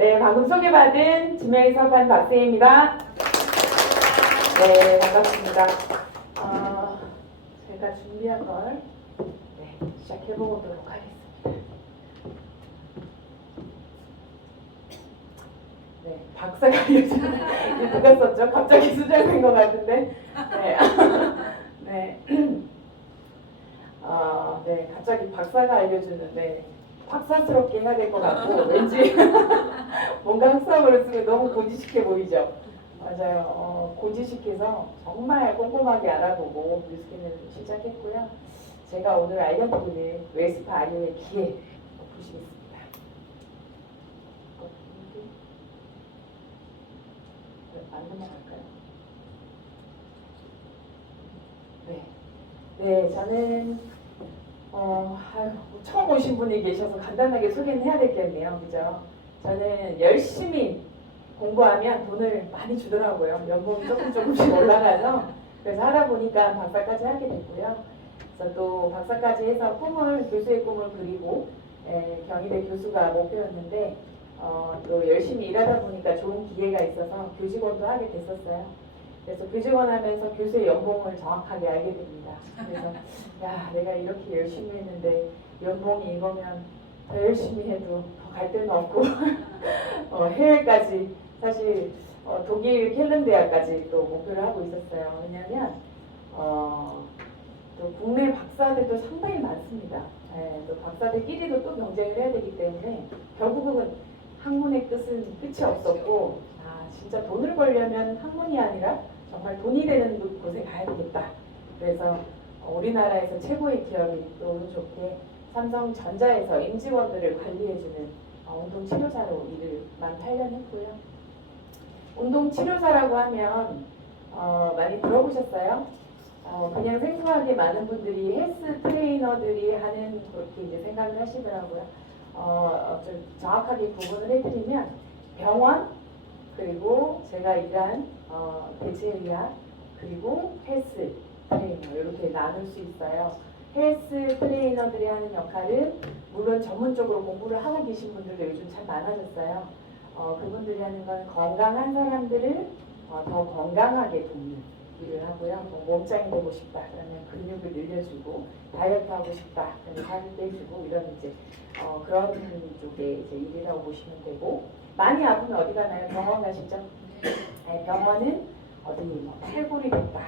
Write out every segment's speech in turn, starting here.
네, 방금 소개받은 지명이 사업한 박세희입니다. 네, 반갑습니다. 제가 준비한 걸 시작해보도록 하겠습니다. 네, 박사가 알려주는 누가 썼죠? 갑자기 수정된 것 같은데. 네, 네, 갑자기 박사가 알려주는데 박사스럽게 해야 될 것 같고 왠지 뭔가 학사어를 쓰면 너무 고지식해 보이죠? 맞아요. 고지식해서 정말 꼼꼼하게 알아보고 뉴스캐는 시작했고요. 제가 오늘 알려드리는 웨스파 아이오의 기회 보시겠습니다. 안 넘어갈까요? 네, 저는 처음 오신 분이 계셔서 간단하게 소개는 해야 되겠네요. 그죠? 저는 열심히 공부하면 돈을 많이 주더라고요. 연봉이 조금씩 올라가서. 그래서 하다 보니까 박사까지 하게 됐고요. 그래서 또 박사까지 해서 교수의 꿈을 그리고 경희대 교수가 목표였는데 또 열심히 일하다 보니까 좋은 기회가 있어서 교직원도 하게 됐었어요. 그래서 교직원 하면서 교수의 연봉을 정확하게 알게 됩니다. 그래서 야, 내가 이렇게 열심히 했는데 연봉이 이거면 더 열심히 해도 더 갈 데는 없고 해외까지 사실 독일 켈른 대학까지 또 목표를 하고 있었어요. 왜냐하면 또 국내 박사들도 상당히 많습니다. 또 박사들끼리도 또 경쟁을 해야 되기 때문에 결국은 학문의 끝은 끝이 없었고 진짜 돈을 벌려면 학문이 아니라 정말 돈이 되는 곳에 가야 되겠다. 그래서 우리나라에서 최고의 기업이 또 운 좋게 삼성전자에서 임직원들을 관리해주는 운동치료사로 일을 만 8년 했고요. 운동치료사라고 하면 많이 들어보셨어요? 그냥 생소하게 많은 분들이 헬스 트레이너들이 하는 그렇게 이제 생각을 하시더라고요. 좀 정확하게 구분을 해드리면 병원, 그리고 제가 일한 대체의학, 그리고 헬스 트레이너 이렇게 나눌 수 있어요. 헬스 트레이너들이 하는 역할은 물론 전문적으로 공부를 하고 계신 분들도 요즘 참 많아졌어요. 그분들이 하는 건 건강한 사람들을 더 건강하게 돕는 일을 하고요. 몸짱이 되고 싶다 그러면 근육을 늘려주고, 다이어트 하고 싶다 그러면 살을 빼주고, 이런 이제 그런 쪽에 이제 일이라고 보시면 되고, 많이 아프면 어디 가나요? 병원 가시죠? 네, 병원은 어디 탈골이 됐다,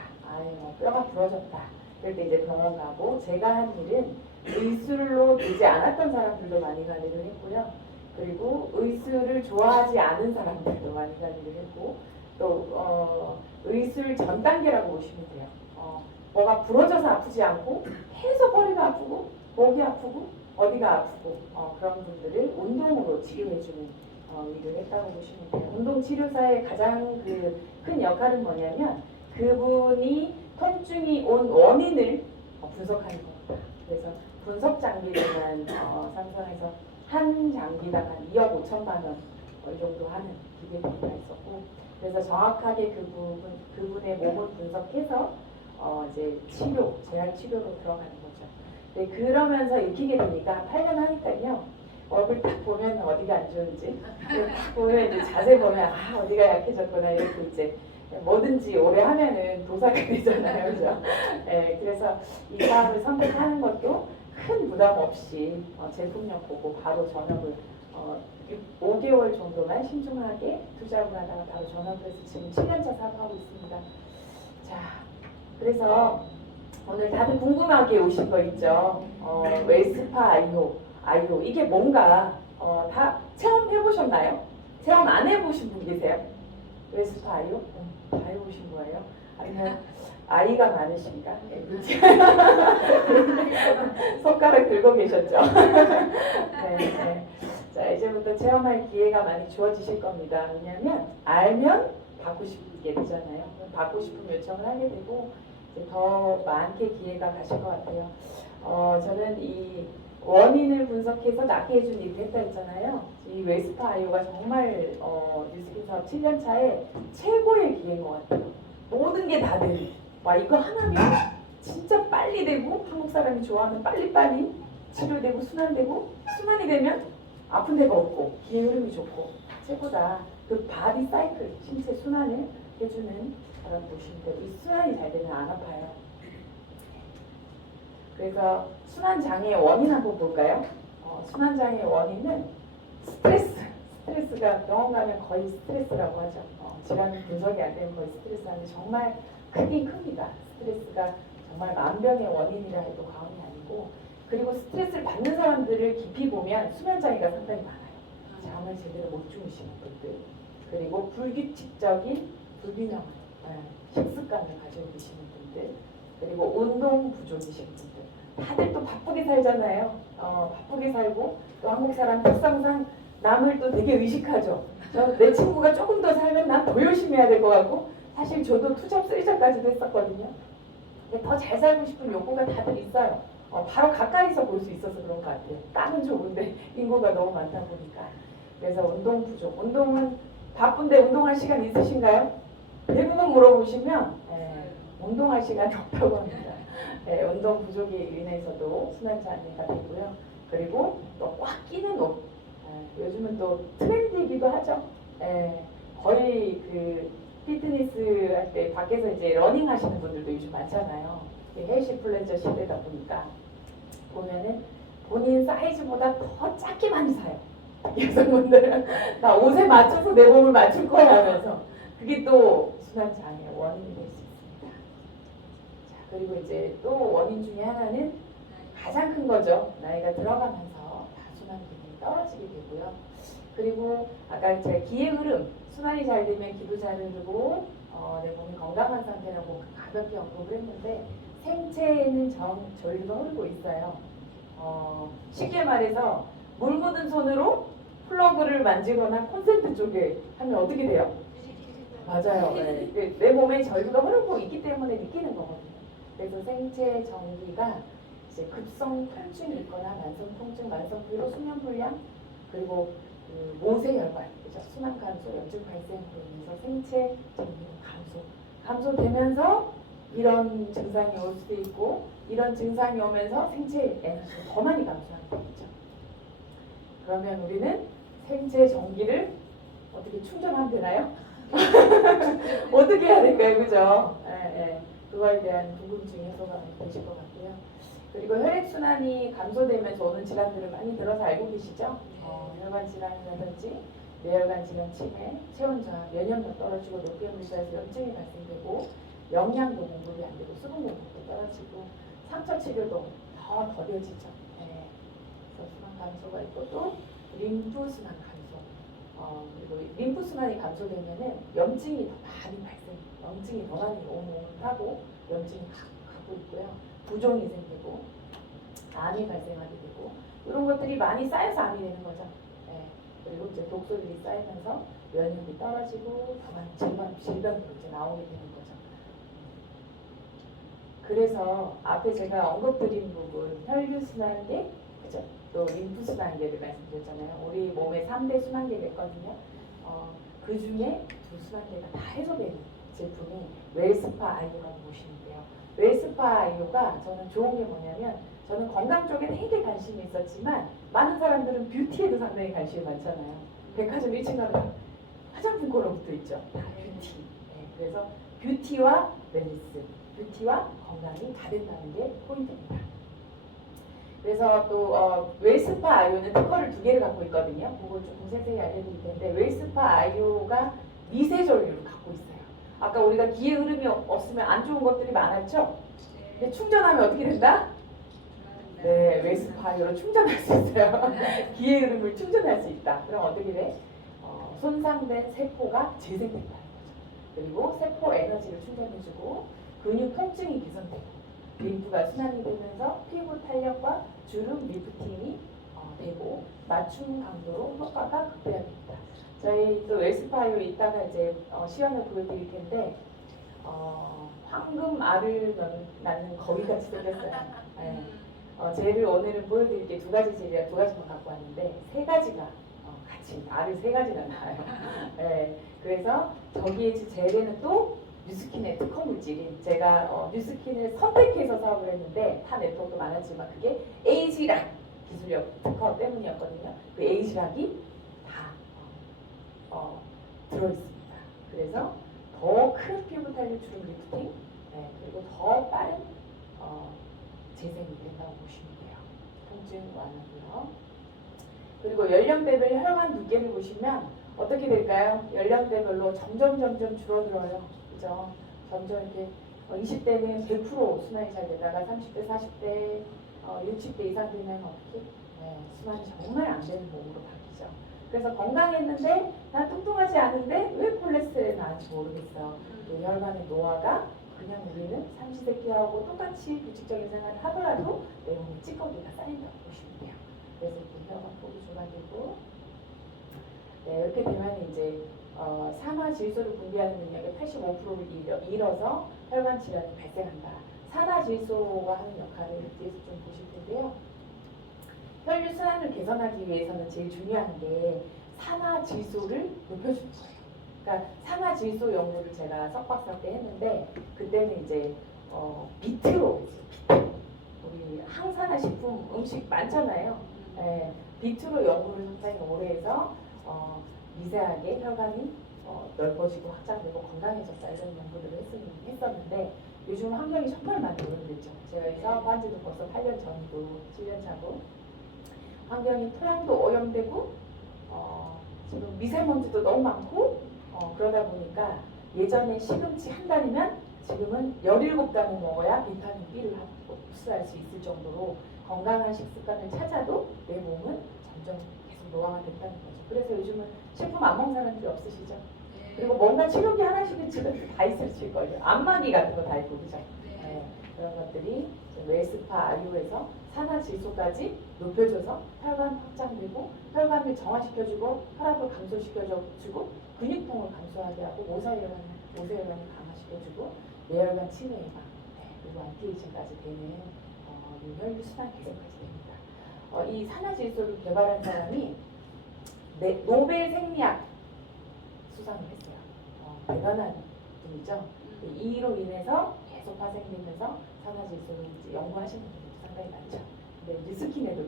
뼈가 부러졌다. 그럴 때 이제 병원 가고, 제가 한 일은 의술로 되지 않았던 사람들도 많이 관리를 했고요. 그리고 의술을 좋아하지 않은 사람들도 많이 관리를 했고, 또 의술 전 단계라고 보시면 돼요. 뭐가 부러져서 아프지 않고 계속 허리가 아프고 목이 아프고 어디가 아프고 그런 분들을 운동으로 치료해주는 일을 했다고 보시면 돼요. 운동치료사의 가장 큰 역할은 뭐냐면 그분이 통증이 온 원인을 분석하는 겁니다. 그래서 분석 장비를만 삼성에서 한 장비당 한 2억 5천만 원 정도 하는 기계가 있었고, 그래서 정확하게 그분의 몸을 분석해서 이제 재활 치료로 들어가는 거죠. 네, 그러면서 익히게 되니까 8년 하니까요. 얼굴 딱 보면 어디가 안 좋은지, 딱 보면 이제 자세 보면 어디가 약해졌구나, 이렇게 이제 뭐든지 오래 하면은 도사가 되잖아요, 그죠? 네, 그래서 이 사업을 선택하는 것도 큰 부담 없이 제품력 보고 바로 전업을 5개월 정도만 신중하게 투자를 하다가 바로 전업을 해서 지금 7년차 사업하고 있습니다. 자, 그래서 오늘 다들 궁금하게 오신 거 있죠? 웨스파 아이오 이게 뭔가 다 체험해 보셨나요? 체험 안 해보신 분 계세요? 웨스파 아이오? 다 해보신 거예요? 아니면 아이가 많으신가? 손가락 들고 계셨죠? 네. 자, 이제부터 체험할 기회가 많이 주어지실 겁니다. 왜냐하면 알면 받고 싶게 되잖아요. 받고 싶은 요청을 하게 되고 이제 더 많게 기회가 가실 것 같아요. 저는 이 원인을 분석해서 낫게 해준 일을 했다 했잖아요. 이 웨스파 아이오가 정말 뉴스킨 사업 7년 차에 최고의 기회인 것 같아요. 모든 게 다 되는. 와, 이거 하나면 진짜 빨리 되고, 한국 사람이 좋아하는 빨리빨리 치료되고 순환되고, 순환이 되면 아픈 데가 없고 기회 흐름이 좋고, 최고다. 그 바디 사이클, 신체 순환을 해주는 거라고 보시면 돼요. 이 순환이 잘 되면 안 아파요. 그래서 순환장애의 원인 한번 볼까요? 순환장애의 원인은 스트레스가 병원 가면 거의 스트레스라고 하죠. 질환 분석이 안 되면 거의 스트레스인데 정말 크긴 큽니다. 스트레스가 정말 만병의 원인이라 해도 과언이 아니고, 그리고 스트레스를 받는 사람들을 깊이 보면 수면장애가 상당히 많아요. 잠을 제대로 못 주무시는 분들, 그리고 불규칙적인 불균형 식습관을 가지고 계시는 분들, 그리고 운동 부족이신 분들. 다들 또 바쁘게 살잖아요. 바쁘게 살고 또 한국 사람 특성상 남을 또 되게 의식하죠. 내 친구가 조금 더 살면 난 더 열심히 해야 될 것 같고, 사실 저도 투잡 쓰리잡까지도 했었거든요. 근데 더 잘 살고 싶은 욕구가 다들 있어요. 바로 가까이서 볼 수 있어서 그런 것 같아요. 땅은 좁은데 인구가 너무 많다 보니까. 그래서 운동 부족. 운동은 바쁜데 운동할 시간 있으신가요? 대부분 물어보시면 운동할 시간이 없다고 합니다. 운동 부족에 인해서도 순환장애가 되고요. 그리고 또 꽉 끼는 옷. 요즘은 또 트렌드이기도 하죠. 거의 그 피트니스 할 때 밖에서 이제 러닝 하시는 분들도 요즘 많잖아요. 헬시 플레저 시대다 보니까 보면은 본인 사이즈보다 더 작게 많이 사요. 여성분들은 나 옷에 맞춰서 내 몸을 맞출 거야 하면서, 그게 또 순환장애의 원인이 될 수 있습니다. 자, 그리고 이제 또 원인 중에 하나는 가장 큰 거죠. 나이가 들어가면서 다순환 기능이 떨어지게 되고요. 그리고 아까 제가 기의 흐름, 순환이 잘 되면 기도 잘 흐르고 내 몸이 건강한 상태라고 가볍게 언급을 했는데, 생체에는 전류가 흐르고 있어요. 쉽게 말해서 물 묻은 손으로 플러그를 만지거나 콘센트 쪽에 하면 어떻게 돼요? 맞아요. 내 몸에 전류가 흐르고 있기 때문에 느끼는 거거든요. 그래서 생체 전기가 이제 급성 통증이 있거나 만성 통증, 만성 피로, 수면 불량, 그리고 그 모세혈관, 그죠? 순환 감소, 염증 발생으로 인해서 생체 전기가 감소되면서 이런 증상이 올 수도 있고, 이런 증상이 오면서 생체 에너지가 더 많이 감소하는 거죠. 그러면 우리는 생체 전기를 어떻게 충전하면 되나요? 어떻게 해야 될까요? 그죠? 그거에 대한 궁금증이 해소가 되실 것 같고요. 그리고 혈액순환이 감소되면서 오는 질환들을 많이 들어서 알고 계시죠? 혈관 질환이라든지 뇌혈관 질환 치매, 체온 저하, 면역력 떨어지고 노폐물질에서 염증이 발생되고, 영양도 공급이 안 되고 수분 공급도 떨어지고, 상처 치료도 더 더뎌지죠. 그래서 순환 감소가 있고, 또 림프 순환 감소. 그리고 림프 순환이 감소되면은 염증이 더 많이 염증이 더 많이 오므하고 염증이 가고 있고요. 부종이 생기고 암이 발생하게 되고, 이런 것들이 많이 쌓여서 암이 되는 거죠. 그리고 이제 독소들이 쌓이면서 면역이 떨어지고 더 많은 질병으로 이제 나오게 되는 거죠. 그래서 앞에 제가 언급드린 부분, 혈류순환계, 그죠? 또 림프순환계를 말씀드렸잖아요. 우리 몸에 3대 순환계가 있거든요. 그 중에 2순환계가 다 해소되는 제품이 웰스파 아이오라고 보시면 돼요. 웰스파 아이오가 저는 좋은 게 뭐냐면, 저는 건강 쪽에 되게 관심이 있었지만 많은 사람들은 뷰티에도 상당히 관심이 많잖아요. 백화점 1층 가면 화장품 코너 붙어 있죠. 다 뷰티. 그래서 뷰티와 웰니스, 뷰티와 건강이 다 된다는 게 포인트입니다. 그래서 또 웰스파 아이오는 특허를 2개를 갖고 있거든요. 그걸 조금 세세히 알려드릴 텐데, 웰스파 아이오가 미세 전류를 갖고 있어요. 아까 우리가 기의 흐름이 없으면 안 좋은 것들이 많았죠? 근데 충전하면 어떻게 된다? 네, 웰스파 아이오로 충전할 수 있어요. 기의 흐름을 충전할 수 있다. 그럼 어떻게 돼? 손상된 세포가 재생된다는 거죠. 그리고 세포 에너지를 충전해주고, 근육 통증이 개선되고, 림프가 순환이 되면서 피부 탄력과 주름 리프팅이 되고, 맞춤 강도로 효과가 극대화됩니다. 저희 또 웰스파이오 이따가 이제 시연을 보여드릴 텐데, 황금 알을 낳는 거위같이 생겼어요. 젤을 오늘은 보여드릴 게 2가지 젤이라 2가지만 갖고 왔는데, 3가지가 같이 알을 3가지나 낳아요. 그래서 저기에 젤에는 또 뉴스킨의 특허 물질인, 제가 뉴스킨을 선택해서 사업을 했는데 타 네트워크도 많았지만 그게 에이지락 기술력 특허 때문이었거든요. 그 에이지락이 다 들어있습니다. 그래서 더 큰 피부 탄력 주름 리프팅, 네, 그리고 더 빠른 재생이 된다고 보시면 돼요. 통증 완화고요. 그리고 연령대별 혈관 두께를 보시면 어떻게 될까요? 연령대별로 점점 줄어들어요. 그죠? 점점 이렇게 20대는 100% 순환이 잘 되다가 30대, 40대, 60대 이상 되면 어떻게? 네, 순환이 정말 안 되는 몸으로 바뀌죠. 그래서 건강했는데 난 뚱뚱하지 않은데 왜 콜레스테롤이 나는지 모르겠어. 그 혈관의 노화가 그냥 우리는 삼시세끼하고 똑같이 규칙적인 생활을 하더라도 내 몸에 찌꺼기가 쌓인다고 보시면 돼요. 그래서 이렇게 혈관 폭이 좁아지고, 네, 이렇게 되면 이제 산화 질소를 분비하는 능력의 85%를 잃어서 혈관 질환이 발생한다. 산화 질소가 하는 역할을 뒤에서 좀 보실 텐데요. 혈류 순환을 개선하기 위해서는 제일 중요한 게 산화 질소를 높여주는 거예요. 그러니까 산화 질소 연구를 제가 석박사 때 했는데 그때는 이제 비트로 우리 항산화 식품 음식 많잖아요. 예, 비트로 연구를 상당히 오래 해서 미세하게 혈관이 넓어지고 확장되고 건강해졌다 이런 연구들을 했었는데 요즘 환경이 정말 많이 오염됐죠. 제가 이 사업한 지도 벌써 8년 전이고 7년 차고 환경이 토양도 오염되고 지금 미세먼지도 너무 많고 그러다 보니까 예전에 시금치 한 달이면 지금은 17단을 먹어야 비타민 B를 흡수할 수 있을 정도로 건강한 식습관을 찾아도 내 몸은 점점 계속 노화가 됐다는 거죠. 그래서 요즘은 식품 안 먹는 사람들이 없으시죠? 그리고 뭔가 치료기 하나씩은 집에 다 있으실 거예요. 안마기 같은 거 다 있고 그죠? 네, 그런 것들이 웰스파 아리오에서 산화질소까지 높여줘서 혈관 확장되고 혈관을 정화시켜주고 혈압을 감소시켜주고 근육통을 감소하게 하고 모세혈관을 강화시켜주고 뇌혈관 치매 예방, 네, 그리고 안티에이징까지 되는 이 혈류 순환 개선까지 됩니다. 이 산화질소를 개발한 사람이 노벨 생리학 수상을 했어요. 대단한 분이죠. 이로 인해서 계속 파생되면서 산화질소를 이제 연구하시는 분들이 상당히 많죠. 근데 이제 스킨에도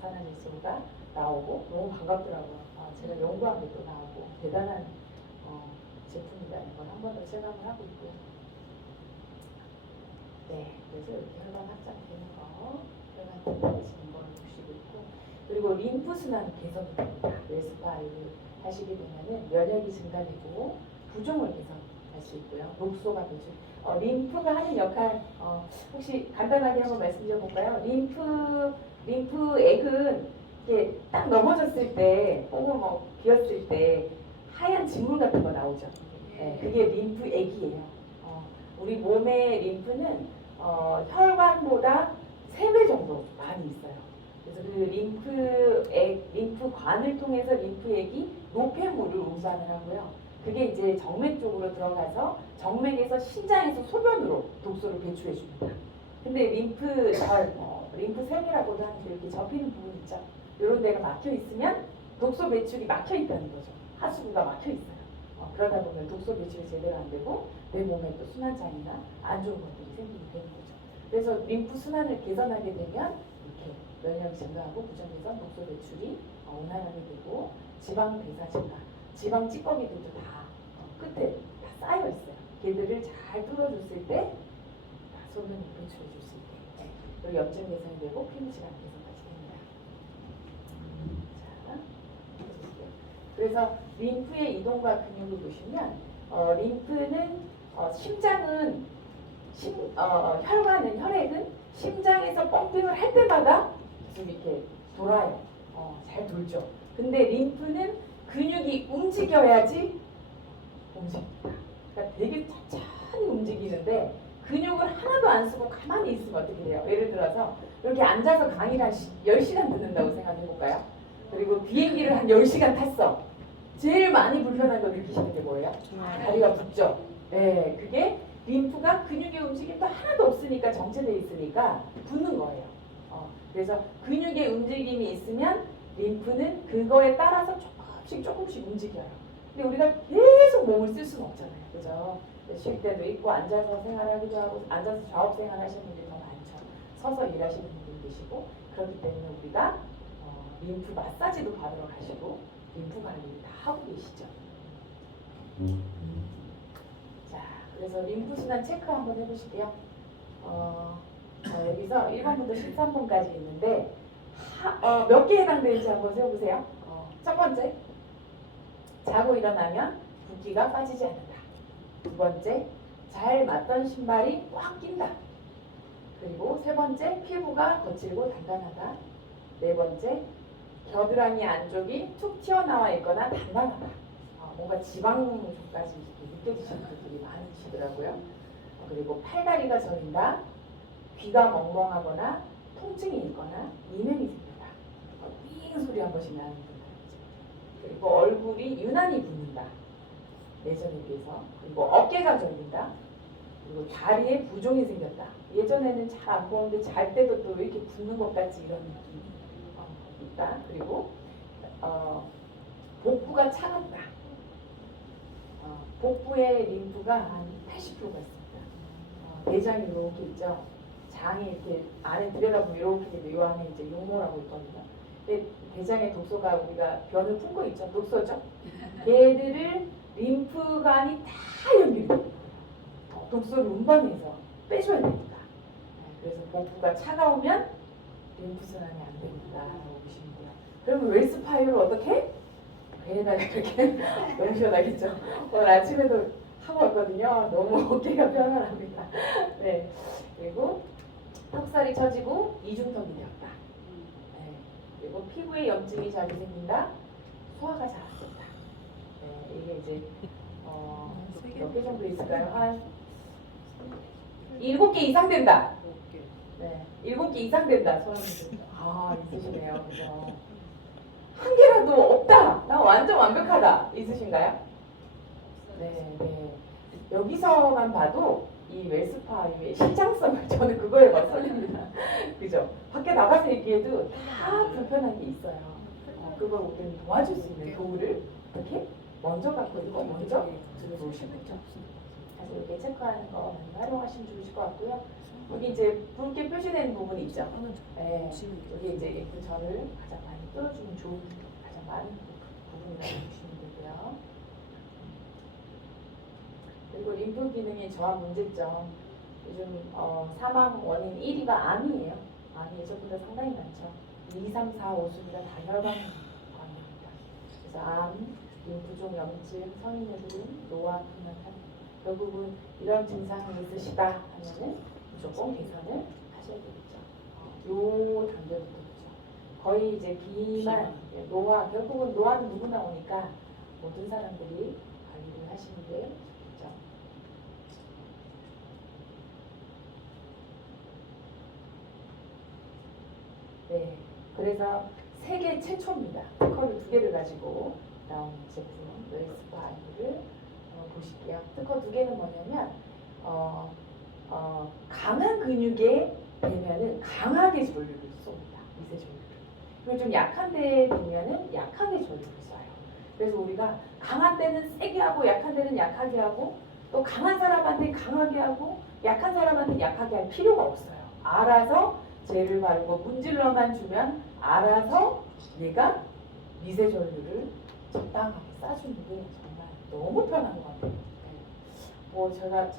산화질소가 나오고 너무 반갑더라고요. 제가 연구한 게 또 나오고 대단한 제품이라는 걸 한 번 더 체감을 하고 있고요. 네, 그래서 이렇게 혈관 확장되는 거, 혈관 튼튼해지는 걸 보시고 있고, 그리고 림프 순환 개선이 됩니다. 웰스파를 하시게 되면은 면역이 증가되고 부종을 개선할 수 있고요. 녹소가 되죠. 림프가 하는 역할 혹시 간단하게 한번 말씀드려 볼까요? 림프액은 이렇게 딱 넘어졌을 때 혹은 뭐 비었을 때 하얀 진물 같은 거 나오죠. 네, 그게 림프액이에요. 우리 몸의 림프는 혈관보다 3배 정도 많이 있어요. 그래서 그 림프관을 통해서 림프액이 노폐물을 운반을 하고요. 그게 이제 정맥 쪽으로 들어가서 정맥에서 신장에서 소변으로 독소를 배출해 줍니다. 근데 림프샘이라고도 하는데 이렇게 접히는 부분 있죠. 이런 데가 막혀 있으면 독소 배출이 막혀 있다는 거죠. 하수구가 막혀 있어요. 그러다 보면 독소 배출이 제대로 안 되고 내 몸에 또 순환장애나 안 좋은 것들이 생기게 되는 거죠. 그래서 림프 순환을 개선하게 되면 이렇게 면역이 증가하고 부종 개선, 독소 배출이 원활하게 되고 지방 대사 증가, 지방 찌꺼기들도 다 끝에 다 쌓여 있어요. 걔들을 잘 뚫어줬을 때 소변을 배출해 줄 수 있게. 네. 그리고 염증 개선이 되고 피부 질환 개선까지 됩니다. 자, 그래서 림프의 이동과 근육을 보시면 림프는 심장은 혈관은 혈액은 심장에서 펌핑을 할 때마다 계속 이렇게 돌아요. 잘 돌죠. 근데 림프는 근육이 움직여야지 움직입니다. 그러니까 되게 천천히 움직이는데 근육을 하나도 안 쓰고 가만히 있으면 어떻게 돼요? 예를 들어서 이렇게 앉아서 강의를 한 10시간 듣는다고 생각해 볼까요? 그리고 비행기를 한 10시간 탔어. 제일 많이 불편한 거 느끼시는 게 뭐예요? 다리가 붓죠? 네, 그게 림프가 근육의 움직임도 하나도 없으니까 정체되어 있으니까 붓는 거예요. 그래서 근육의 움직임이 있으면 림프는 그거에 따라서 조금씩 움직여요. 근데 우리가 계속 몸을 쓸 수는 없잖아요. 그죠? 쉴 때도 있고 앉아서 생활하기도 하고 앉아서 작업 생활하시는 분들이 더 많죠. 서서 일하시는 분들이 계시고 그렇기 때문에 우리가 림프 마사지도 받으러 가시고 림프 관리를 다 하고 계시죠. 자, 그래서 림프순환 체크 한번 해보실게요. 여기서 1번부터 13번까지 있는데 몇 개 해당되는지 한번 세워보세요. 첫 번째, 자고 일어나면 붓기가 빠지지 않는다. 두 번째, 잘 맞던 신발이 꽉 낀다. 그리고 세 번째, 피부가 거칠고 단단하다. 네 번째, 겨드랑이 안쪽이 툭 튀어나와 있거나 단단하다. 뭔가 지방까지 느껴지시는 분들이 많으시더라고요. 그리고 팔다리가 저린다. 귀가 멍멍하거나 통증이 있거나 이명이 생긴다. 삥 소리 한 번씩 나는 분들. 그리고 얼굴이 유난히 붓는다. 예전에 비해서. 그리고 어깨가 저린다. 그리고 다리에 부종이 생겼다. 예전에는 잘 안 보는데 잘 때도 또 이렇게 붓는 것 같지 이런 느낌이 있다. 그리고 복부가 차갑다. 복부의 림프가 한 80%가 있습니다. 내장이 이렇게 있죠. 장이 이렇게 안에 들여다보면 이렇게 되는데 이 안에 이제 용모라고 있거든요. 근데 대장의 독소가 우리가 변을 푼 거 있죠. 독소죠. 얘들을 림프관이 다 연결이 됩니다. 독소를 운반해서 빼줘야 되니까. 그래서 복부가 차가우면 림프순환이 안 됩니다라고 보시면 돼요. 그러면 웰스파이어를 어떻게? 배에다가 이렇게 너무 시원하겠죠. 오늘 아침에도 하고 왔거든요. 너무 어깨가 편안합니다. 네. 그리고 턱살이 처지고 이중턱이 되었다. 네. 그리고 피부에 염증이 자주 생긴다. 소화가 잘 안 된다. 네. 이게 이제 몇 개 정도 있을까요? 한 7개 이상 된다. 네. 7개 이상 된다. 소화는 있으시네요. 그죠? 한 개라도 없다. 나 완전 완벽하다. 있으신가요? 네, 네. 여기서만 봐도 이 웰스파의 실장성을 저는 그거에 막 설렙니다. 그죠? 밖에 나가서 얘기해도 다 불편한 게 있어요. 그걸 우리는 도와줄 수 있는 도구를 어떻게 먼저 갖고 있고 먼저 들어보시는 거죠. 그래서 이렇게 체크하는 거 많이 활용하시면 좋으실 것 같고요. 여기 이제 붉게 표시된 부분이 있죠. 네, 여기 이제 예쁜 전을 가장 많이 뚫어주면 좋은 가장 많은 부분이라고 보시면 되고요. 그리고 림프 기능의 저하 문제점. 요즘 사망 원인 1위가 암이에요. 암이 예전보다 상당히 많죠. 2, 3, 4, 5순위가 다 혈관암입니다. 그래서 암, 림프종 염증, 성인애들은 노화, 비만한 결국은 이런 증상이 있으시다 하면은 무조건 개선을 하셔야 되겠죠. 요 단계부터 그죠. 거의 이제 비만, 노화, 결국은 노화는 누구나 오니까 모든 사람들이 관리를 하시는 게 좋죠. 네, 그래서 세계 최초입니다. 특허를 2개를 가지고 나온 제품 웰스파이어를 보실게요. 특허 2개는 뭐냐면 강한 근육에 되면은 강하게 전류를 쏩니다. 미세 전류를. 그리고 좀 약한 데에 되면은 약하게 전류를 쏴요. 그래서 우리가 강한 데는 세게 하고 약한 데는 약하게 하고 또 강한 사람한테 강하게 하고 약한 사람한테 약하게 할 필요가 없어요. 알아서 젤을 바르고 문질러만 주면 알아서 얘가 미세 전류를 적당하게 쏴주는 게 정말 너무 편한 것 같아요. 뭐 제가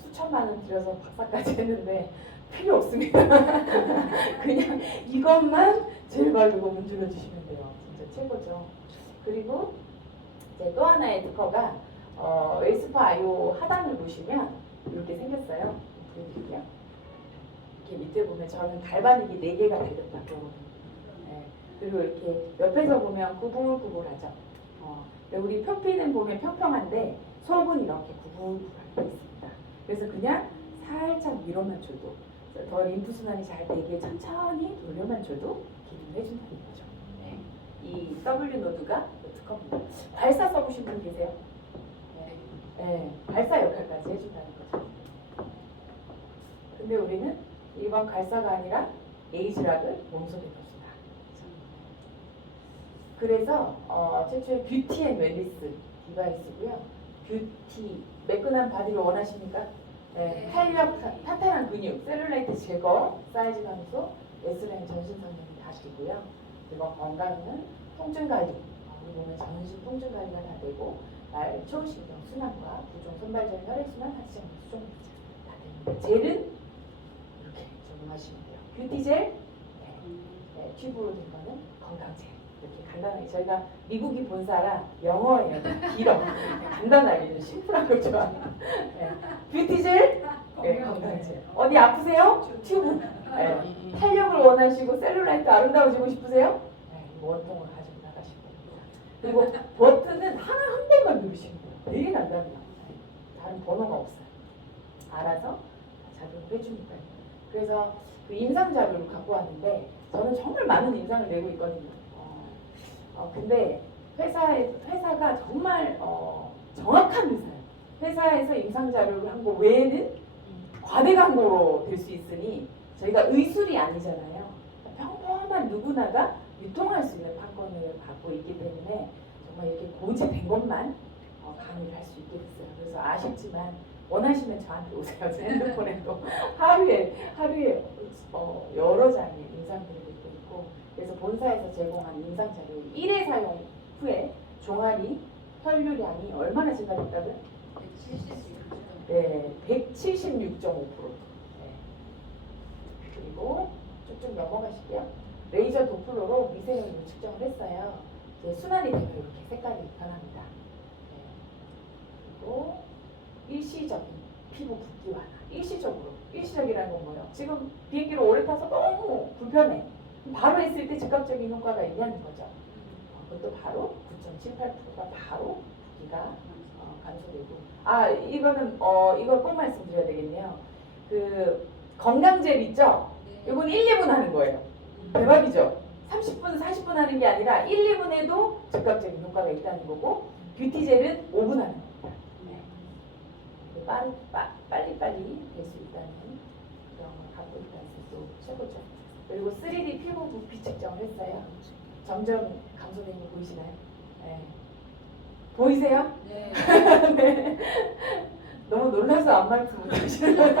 수천만 원 들여서 박사까지 했는데 필요 없습니다. 그냥 이것만 젤 바르고 문질러 주시면 돼요. 진짜 최고죠. 그리고 이제 또 하나의 특허가 웰스파이어 하단을 보시면 이렇게 생겼어요. 보여드릴게요. 이렇게 밑에 보면 저는 갈바닉이 4개가 달렸다고. 네. 그리고 이렇게 옆에서 보면 구불구불하죠. 우리 표피는 보면 평평한데 속은 이렇게 구불구불하게 있습니다. 그래서 그냥 살짝 위로만 줘도 더 림프 순환이 잘 되게 천천히 돌려만 줘도 기능을 해준다는 거죠. 네. 이 W 노드가 특허입니다. 발사 써보신 분 계세요? 네. 네. 발사 역할까지 해준다는 거죠. 근데 우리는 일반 발사가 아니라 에이즈락을 몸속에 넣습니다. 그래서 최초의 뷰티 앤 웰리스 디바이스고요. 뷰티, 매끈한 바디를 원하십니까? 네, 탄력, 탄탄한 근육, 셀룰라이트 제거, 사이즈 감소, S라인 전신 성능이 다 되고요. 그리고 건강은 통증 관리, 우리 몸의 전신 통증 관리가 다 되고 말초신경 순환과 부종 선발전 혈액순환 하지장 수종 다 됩니다. 젤은 이렇게 적용하시면 돼요. 뷰티젤 튜브로 된 거는 건강젤 이렇게 간단하게 저희가 미국이 본사라 영어예요. 길어 간단하게 좀 심플한 걸 좋아해요. 뷰티젤 건강젤 어디 아프세요? 튜브 탄력을 원하시고 셀룰라이트 아름다워지고 싶으세요? 원통을 가지고 나가시면 됩니다. 그리고 버튼은 하나 한 번만 누르시면 돼요. 되게 간단해요. 다른 번호가 없어요. 알아서 작용을 해주니까요. 그래서 그 임상 자료를 갖고 왔는데 저는 정말 많은 임상을 내고 있거든요. 근데 회사가 정말 정확한 회사예요. 회사에서 임상 자료를 한 거 외에는 과대 광고로 될 수 있으니 저희가 의술이 아니잖아요. 평범한 누구나가 유통할 수 있는 판권을 갖고 있기 때문에 정말 이렇게 고지된 것만 강의를 할 수 있게 됐어요. 그래서 아쉽지만 원하시면 저한테 오세요. 제 핸드폰에도 하루에 여러 장의 임상들이 듣고 있고 그래서 본사에서 제공한 임상 자료 1회 사용 후에 종아리 혈류량이 얼마나 증가됐다고요? 176.5%. 네, 176.5%. 그리고 쭉쭉 넘어가실게요. 레이저 도플러로 미세혈류 측정을 했어요. 이제 순환이 되면 이렇게 색깔이 변합니다. 그리고 일시적인 피부 붓기 완화. 일시적이라는 건 뭐예요? 지금 비행기를 오래 타서 너무 불편해. 바로 했을 때 즉각적인 효과가 있냐는 거죠. 그것도 바로 9.78%가 바로 붓기가 감소되고. 이거는 이걸 꼭 말씀드려야 되겠네요. 그 건강젤 있죠? 이건 1, 2분 하는 거예요. 대박이죠? 30분, 40분 하는 게 아니라 1, 2분에도 즉각적인 효과가 있다는 거고 뷰티젤은 5분 하는 겁니다. 빨리빨리 될 수 있다는 그런 걸 갖고 있다는 것도 최고죠. 그리고 3D 피부 부피 측정을 했어요. 점점 감소되는 거 보이시나요? 네. 보이세요? 네. 네. 너무 놀라서 안 말씀 못하시는 거예요.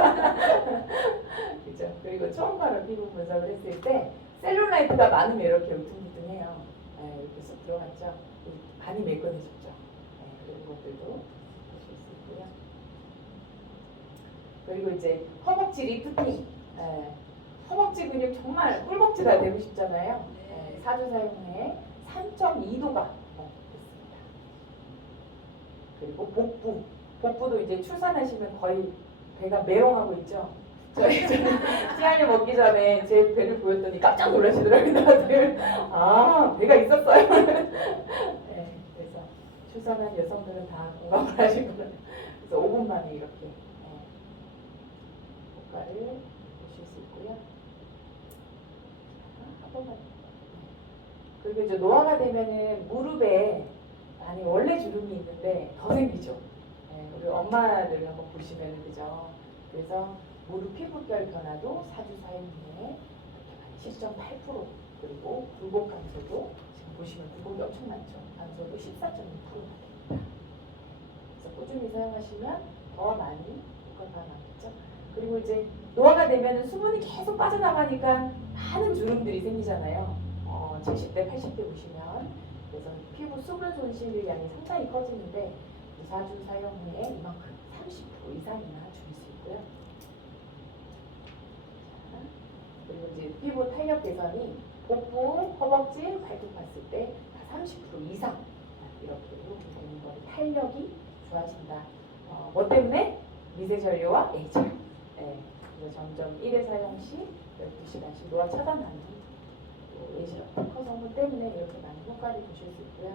그죠? 그리고 처음바로 피부 분석을 했을 때 셀룰라이트가 많으면 이렇게 울퉁불퉁해요. 이렇게 쏙 들어갔죠. 많이 매끈해졌죠. 그런 것들도 볼 수 있고요. 그리고 이제 허벅지 리프팅. 허벅지 근육 정말 꿀벅지가 되고 싶잖아요. 4주 사용 후에 3.2도가 됐습니다. 그리고 복부도 이제 출산하시면 거의 배가 메롱하고 있죠. 저희 씨알려 먹기 전에 제 배를 보였더니 깜짝 놀라시더라고요. 다들 배가 있었어요. 그래서 출산한 여성들은 다 공감을 하실 거예요. 그래서 5분 만에 이렇게 효과를 보실 수 있고요. 한 번만. 그리고 이제 노화가 되면은 무릎에 많이 원래 주름이 있는데 더 생기죠. 우리 엄마들 한번 보시면 그죠. 그래서 무릎 피부결 변화도 4주 사용 후에 10.8% 그리고 굴곡 감소도 지금 보시면 굴곡이 엄청 많죠. 감소도 14.6%가 됩니다. 그래서 꾸준히 사용하시면 더 많이 효과가 나겠죠. 그리고 이제 노화가 되면 수분이 계속 빠져나가니까 많은 주름들이 생기잖아요. 70대, 80대 보시면 그래서 피부 수분 손실량이 상당히 커지는데 4주 사용 후에 이만큼 30% 이상이나 줄일 수 있고요. 그리고 이제 피부 탄력 개선이 복부, 허벅지, 발톱 봤을 때 30% 이상 이렇게 되는 거예요. 탄력이 좋아진다. 뭐 때문에? 미세전류와 A자. 그래서 점점 1회 사용 시 12시간씩 노화 차단하는 A자 특허 성분 때문에 이렇게 많은 효과를 보실 수 있고요.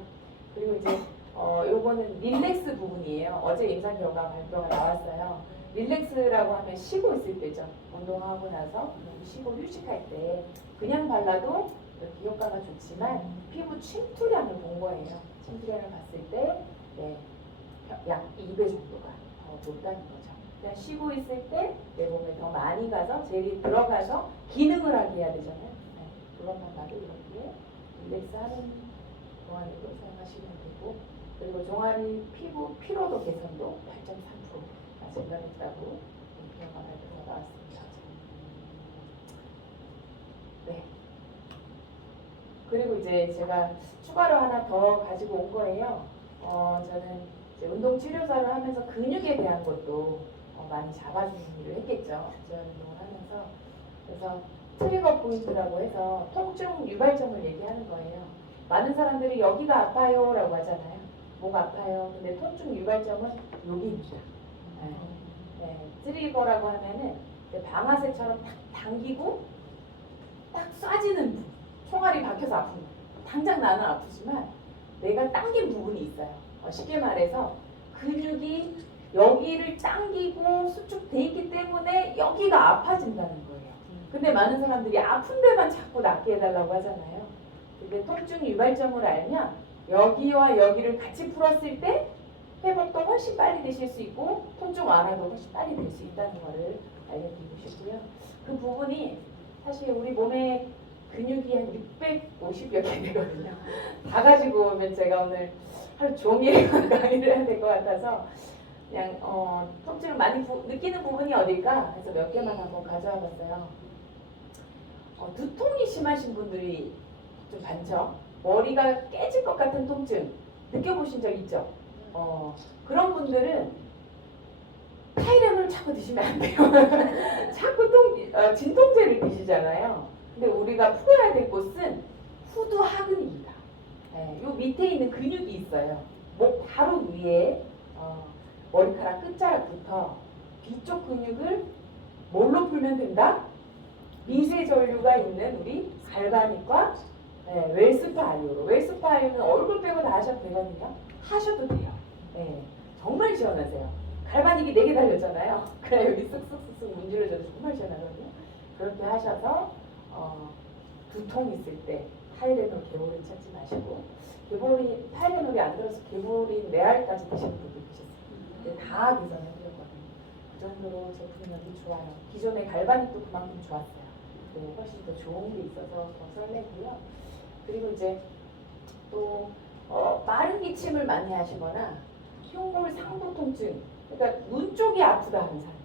그리고 이제 요거는 릴렉스 부분이에요. 어제 임상 결과 발표가 나왔어요. 릴렉스라고 하면 쉬고 있을 때죠. 운동하고 나서 쉬고 휴식할 때 그냥 발라도 이렇게 효과가 좋지만 피부 침투량을 본 거예요. 침투량을 봤을 때 약 2배 정도가 더 높다는 거죠. 그냥 쉬고 있을 때 내 몸에 더 많이 가서 젤이 들어가서 기능을 하게 해야 되잖아요. 그것만 봐도 이렇게 릴렉스하는 동안에도 사용하시면 되고 그리고 종아리 피부 피로도 개선도 8.3%가 증가했다고 결과 발표가 나왔습니다. 그리고 이제 제가 추가로 하나 더 가지고 온 거예요. 저는 이제 운동 치료사를 하면서 근육에 대한 것도 많이 잡아주는 일을 했겠죠. 지원 운동을 하면서. 그래서 트리거 포인트라고 해서 통증 유발점을 얘기하는 거예요. 많은 사람들이 여기가 아파요 라고 하잖아요. 목 아파요. 근데 통증 유발점은 여기입니다. 네. 네. 트리거라고 하면은 방아쇠처럼 딱 당기고 딱 쏴지는 부분. 총알이 박혀서 아픈 거. 당장 나는 아프지만 내가 당긴 부분이 있어요. 쉽게 말해서 근육이 여기를 당기고 수축돼 있기 때문에 여기가 아파진다는 거예요. 근데 많은 사람들이 아픈 데만 자꾸 낫게 해달라고 하잖아요. 근데 통증 유발점을 알면 여기와 여기를 같이 풀었을 때 회복도 훨씬 빨리 되실 수 있고 통증 완화도 훨씬 빨리 될 수 있다는 것을 알려드리고 싶고요. 그 부분이 사실 우리 몸에 근육이 한 650여 개 되거든요. 다 가지고 오면 제가 오늘 하루 종일 강의를 해야 될 것 같아서 그냥 통증을 많이 느끼는 부분이 어딜까 해서 몇 개만 한번 가져와 봤어요. 두통이 심하신 분들이 좀 많죠. 머리가 깨질 것 같은 통증 느껴보신 적 있죠? 그런 분들은 타이레놀 자꾸 드시면 안 돼요. 자꾸 진통제를 드시잖아요. 근데 우리가 풀어야 될 곳은 후두하근입니다. 네, 요 밑에 있는 근육이 있어요. 목 바로 위에 머리카락 끝자락부터 뒤쪽 근육을 뭘로 풀면 된다? 미세전류가 있는 우리 갈바닉과 웰스파이오로. 웰스파이오는 얼굴 빼고 다 하셔도 되거든요. 하셔도 돼요. 네, 정말 시원하세요. 갈바닉이 4개 달렸잖아요. 그래 여기 쓱쓱쓱쓱 문질러줘도 정말 시원하거든요. 그렇게 하셔서 두통 있을 때 타이레놀, 게보린 찾지 마시고 타이레놀이 안 들어서 게보린 레알까지 드시는 분도 계셨어요. 근데 다 개선해드렸거든요. 그 정도로 제품력이 좋아요. 기존의 갈바닉도 그만큼 좋았어요. 네, 훨씬 더 좋은 게 있어서 더 설레고요. 그리고 이제 또 빠른 기침을 많이 하시거나 흉골 상부 통증, 그러니까 눈 쪽이 아프다 하는 사람이 있어요.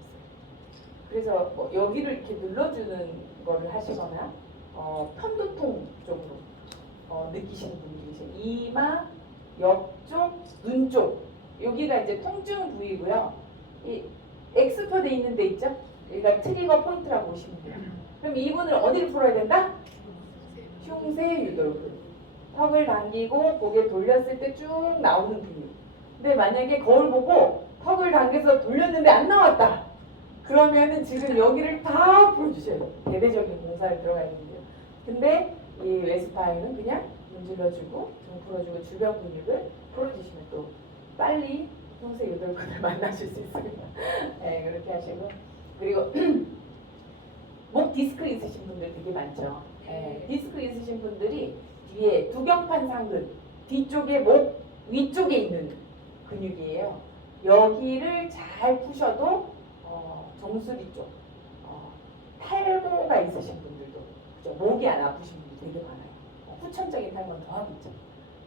그래서 여기를 이렇게 눌러주는 거를 하시거나 편두통 쪽으로 느끼시는 분들이 계세요. 이마, 옆쪽, 눈 쪽 여기가 이제 통증 부위고요. 이 X표 돼 있는 데 있죠? 여기가 트리거 포인트라고 보시면 돼요. 그럼 이분을 어디를 풀어야 된다? 흉쇄 유돌근. 턱을 당기고 고개 돌렸을 때 쭉 나오는 근육. 근데 만약에 거울 보고 턱을 당겨서 돌렸는데 안 나왔다. 그러면은 지금 여기를 다 풀어주셔야 돼요. 대대적인 공사를 들어가야 되는데요. 근데 이 웨스파이는 그냥 문질러주고 등 풀어주고 주변 근육을 풀어주시면 또 빨리 흉쇄 유돌근을 만나실 수 있습니다. 네, 그렇게 하시고 그리고 목 디스크 있으신 분들 되게 많죠. 네, 디스크 있으신 분들이 뒤에 두경판 상근 뒤쪽에 목 위쪽에 있는 근육이에요. 여기를 잘 푸셔도 정수리 쪽 탈모가 있으신 분들도 그죠? 목이 안 아프신 분들 되게 많아요. 후천적인 탈모는 더하겠죠.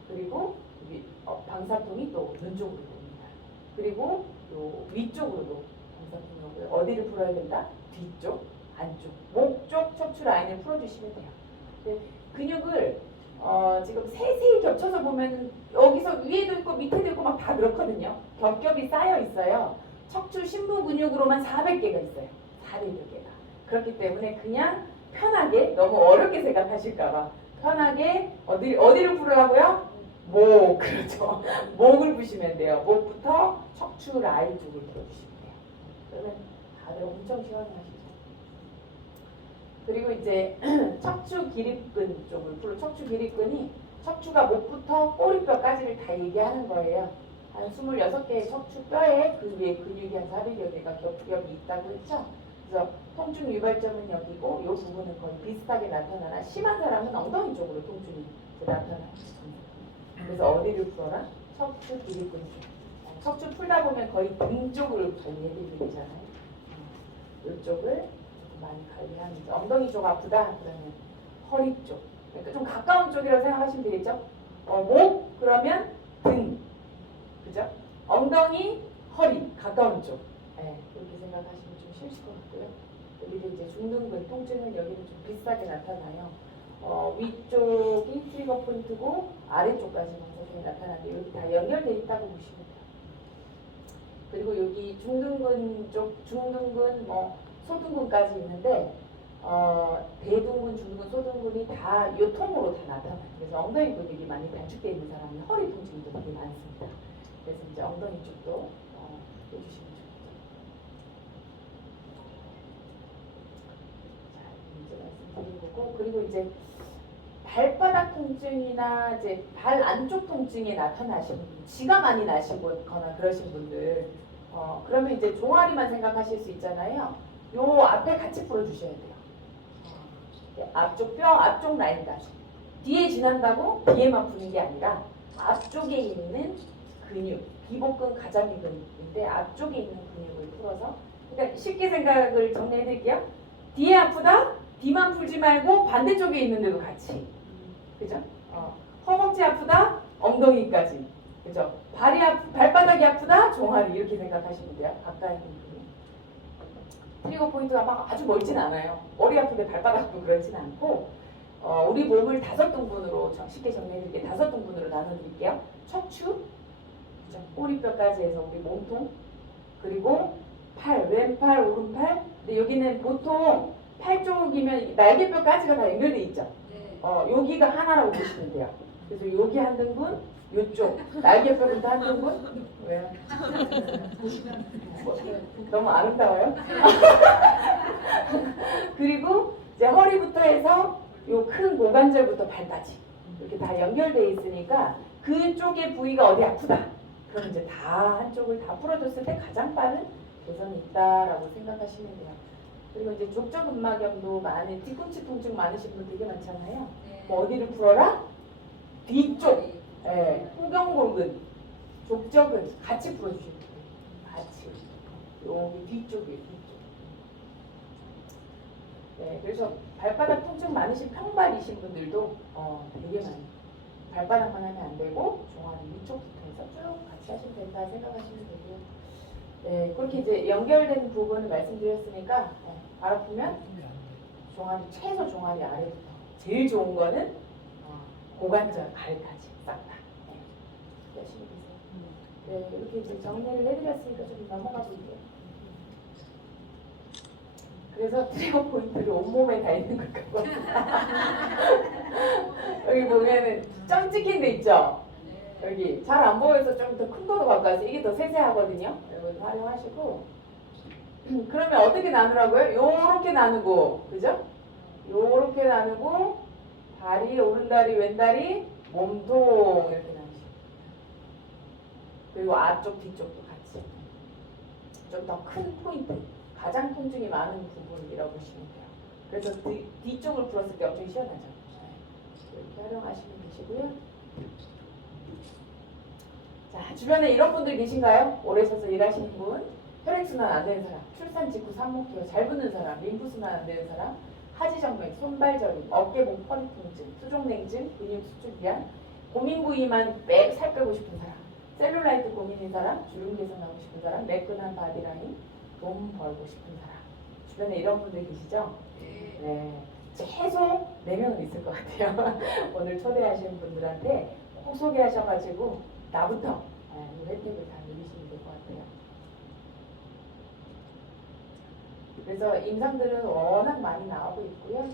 그리고 여기 방사통이 또 눈 쪽으로 옵니다. 그리고 요 위쪽으로도 방사통이 오고요. 어디를 풀어야 된다? 뒤쪽, 안쪽, 목 쪽 척추 라인을 풀어주시면 돼요. 네, 근육을 지금 세세히 겹쳐서 보면 여기서 위에도 있고 밑에도 있고 막 다 그렇거든요. 겹겹이 쌓여 있어요. 척추 심부 근육으로만 400개가 있어요. 400개가. 그렇기 때문에 그냥 편하게 너무 어렵게 생각하실까봐 편하게 어디를 풀으라고요? 목. 그렇죠. 목을 푸시면 돼요. 목부터 척추 라인 쪽을 풀어주시면 돼요. 그러면 다들 엄청 시원하시죠. 그리고 이제 척추 기립근 쪽을 풀어. 척추 기립근이 척추가 목부터 꼬리뼈까지를 다 얘기하는 거예요. 한 26개의 척추뼈에 그 위에 근육이 한 400여 개가 겹겹이 있다고 했죠. 그래서 통증 유발점은 여기고 이 부분은 거의 비슷하게 나타나나 심한 사람은 엉덩이 쪽으로 통증이 나타나요. 그래서 어디를 풀어라? 척추 기립근 쪽. 척추 풀다 보면 거의 등 쪽을 관리해드리게 되잖아요. 이쪽을 많이 관리하면서 엉덩이 쪽 아프다 그러면 허리 쪽, 그러니까 좀 가까운 쪽이라고 생각하시면 되겠죠. 목 그러면 등, 그죠? 엉덩이, 허리 가까운 쪽. 네, 그렇게 생각하시면 좀 쉬우실 것 같고요. 밑에 이제 중둔근 통증은 여기는 좀 비슷하게 나타나요. 위쪽이 트리거 포인트고 아래쪽까지 방석이 나타나는데 여기 다 연결되어 있다고 보시면 돼요. 그리고 여기 중둔근 쪽, 중둔근, 소둔근까지 있는데 대둔근, 중둔근, 소둔근이 다 요 통으로 다 나타나요. 그래서 엉덩이 근육이 많이 단축되어 있는 사람이 허리 통증도 되게 많습니다. 그래서 이제 엉덩이 쪽도 해주시면 좋겠죠. 자, 이제 말씀드린 거고, 그리고 이제 발바닥 통증이나 이제 발 안쪽 통증에 나타나신 분, 쥐가 많이 나시거나 그러신 분들, 그러면 이제 종아리만 생각하실 수 있잖아요. 요 앞에 같이 풀어주셔야 돼요. 앞쪽 뼈, 앞쪽 라인까지. 뒤에 지난다고 뒤에만 푸는 게 아니라 앞쪽에 있는 근육, 비복근 가장의 근육인데 앞쪽에 있는 근육을 풀어서, 그러니까 쉽게 생각을 정리해 드릴게요. 뒤에 아프다? 뒤만 풀지 말고 반대쪽에 있는데도 같이. 그죠? 허벅지 아프다? 엉덩이까지. 그죠? 발바닥이 아프다? 종아리. 이렇게 생각하시면 돼요. 가까이 있는 근육. 트리거 포인트가 막 아주 멀진 않아요. 머리 아픈데 발바닥 아프고 그렇진 않고, 우리 몸을 5등분으로 쉽게 정리해드릴게요. 5등분으로 나눠드릴게요. 척추, 그죠? 꼬리뼈까지 해서 우리 몸통, 그리고 팔, 왼팔, 오른팔. 근데 여기는 보통 팔 쪽이면 날개뼈까지가 다 연결돼 있죠. 여기가 하나라고 보시면 돼요. 그래서 여기 한 등분, 요쪽 날개뼈부터 한 등분. 왜요? 너무 아름다워요? 그리고 이제 허리부터 해서 요 큰 고관절부터 발까지 이렇게 다 연결되어 있으니까 그쪽의 부위가 어디 아프다. 그럼 이제 다 한쪽을 다 풀어줬을 때 가장 빠른 개선이 있다라고 생각하시면 돼요. 그리고 이제 족저근막염도 많은 뒤꿈치 통증 많으신 분 되게 많잖아요. 뭐 어디를 풀어라? 뒤쪽, 후경골근, 족저근 같이 풀어주시면 돼요. 같이. 여기 뒤쪽이에요. 뒤쪽. 네, 그래서 발바닥 통증 많으신 평발이신 분들도 되게 많이 발바닥만 하면 안 되고 종아리 위쪽부터 해서 쭉 같이 하시면 된다 생각하시면 되고요. 네, 그렇게 이제 연결된 부분을 말씀드렸으니까 발 아프면 종아리 최소 종아리 아래부터 제일 좋은 거는 고관절 아래까지 싹 다. 열심히 드세요. 네, 이렇게 이제 정리를 해드렸으니까 좀 넘어가 볼게요. 그래서 트리거 포인트를 온몸에 다 있는 것 같고 여기 보면은 점 찍힌 데 있죠? 여기 잘 안 보여서 좀 더 큰 거로 바꿔서 이게 더 세세하거든요. 이거 활용하시고 그러면 어떻게 나누라고요? 요렇게 나누고, 그죠? 요렇게 나누고 다리, 오른다리, 왼다리, 몸통 이렇게 나누시고, 그리고 앞쪽, 뒤쪽도 같이 좀 더 큰 포인트, 가장 통증이 많은 부분이라고 보시면 돼요. 그래서 뒤쪽을 풀었을 때 엄청 시원하죠. 이렇게 활용하시면 되시고요. 자, 주변에 이런 분들 계신가요? 오래 서서 일하시는 분, 혈액순환 안 되는 사람, 출산 직후 산모기가 잘 붙는 사람, 림프순환 안 되는 사람, 하지정맥, 손발저림, 어깨목 허리 통증, 수족냉증, 근육 수축기한, 고민 부위만 살 빼고 싶은 사람, 셀룰라이트 고민인 사람, 주름 개선하고 싶은 사람, 매끈한 바디라인, 돈 벌고 싶은 사람. 주변에 이런 분들 계시죠? 네. 최소 4명은 있을 것 같아요. 오늘 초대하신 분들한테 꼭 소개하셔가지고 나부터 이 혜택을 다 누리시면 될 것 같아요. 그래서 임상들은 워낙 많이 나오고 있고요.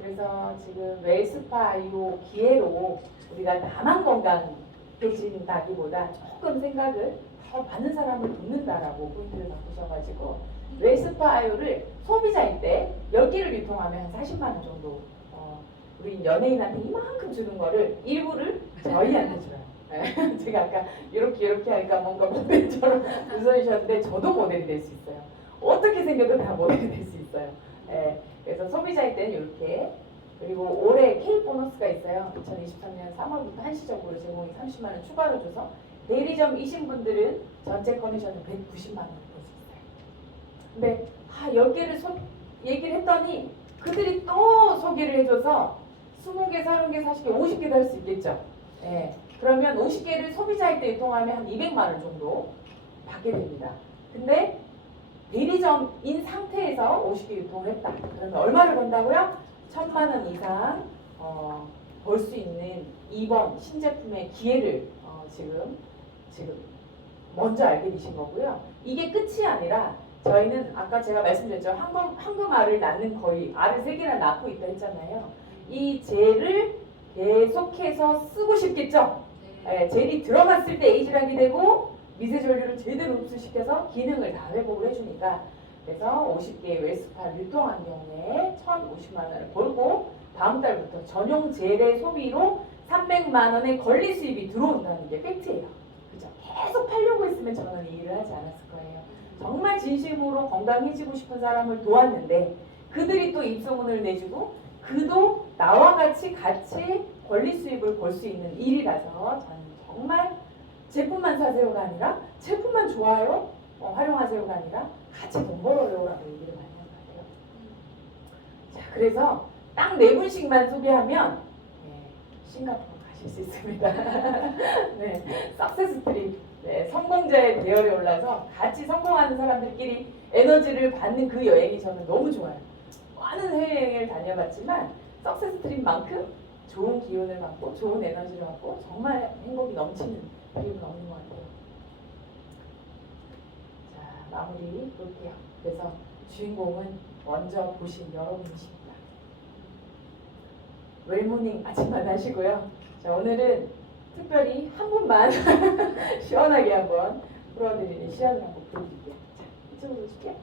그래서 지금 웰스파 이 기회로 우리가 나만 건강해진다기보다 조금 생각을 더 많은 사람을 돕는다라고 포인트를 바꾸셔가지고 웰스파 아이오를 소비자일 때 10개를 유통하면 한 40만 원 정도 우리 연예인한테 이만큼 주는 거를 일부를 저희한테 줘요. 제가 아까 이렇게 하니까 뭔가 모델처럼 웃어주셨는데 저도 모델이 될 수 있어요. 어떻게 생겨도 다 모델이 될 수 있어요. 그래서 소비자일 때는 이렇게, 그리고 올해 K 보너스가 있어요. 2023년 3월부터 한시적으로 제공이 30만 원 추가로 줘서 대리점이신 분들은 전체 커미션을 190만 원 볼 수 있어요. 근데 10개를 얘기를 했더니 그들이 또 소개를 해줘서 20개, 30개, 40개, 50개도 할 수 있겠죠. 그러면 50개를 소비자일 때 유통하면 한 200만 원 정도 받게 됩니다. 근데 대리점인 상태에서 50개 유통을 했다. 그러면 얼마를 번다고요? 1,000만 원 이상 벌 수 있는 이번 신제품의 기회를 지금 먼저 알게 되신 거고요. 이게 끝이 아니라 저희는 아까 제가 말씀드렸죠. 황금알을 낳는 거의 알을 3개나 낳고 있다 했잖아요. 이 젤을 계속해서 쓰고 싶겠죠. 젤이 들어갔을 때 에이즈락이 되고 미세전류를 제대로 흡수시켜서 기능을 다 회복을 해주니까 그래서 50개의 웰스파 유통한 경우에 1,050만 원을 벌고 다음 달부터 전용 젤의 소비로 300만 원의 권리 수입이 들어온다는 게 팩트예요. 그죠? 계속 팔려고 했으면 저는 이 일을 하지 않았을 거예요. 정말 진심으로 건강해지고 싶은 사람을 도왔는데 그들이 또 입소문을 내주고 그도 나와 같이 권리 수입을 벌 수 있는 일이라서 저는 정말 제품만 사세요가 아니라 제품만 좋아요, 활용하세요가 아니라 같이 돈 벌어요라고 얘기를 많이 하는 것 같아요. 자, 그래서 딱 4분씩만 소비하면 싱가포르 가실 수 있습니다. 네, 석세스 트립, 성공자의 대열에 올라서 같이 성공하는 사람들끼리 에너지를 받는 그 여행이 저는 너무 좋아요. 많은 해외여행을 다녀봤지만 석세스 트립만큼 좋은 기운을 받고 좋은 에너지를 받고 정말 행복이 넘치는 트립은 없는 것 같아요. 자, 마무리 볼게요. 그래서 주인공은 먼저 보신 여러분이십니다. 웰모닝 아침마다 하시고요. 자, 오늘은 특별히 한 분만 시원하게 한번 풀어드리는 시연을 한번 보여드릴게요. 자, 이쪽으로 오실게요.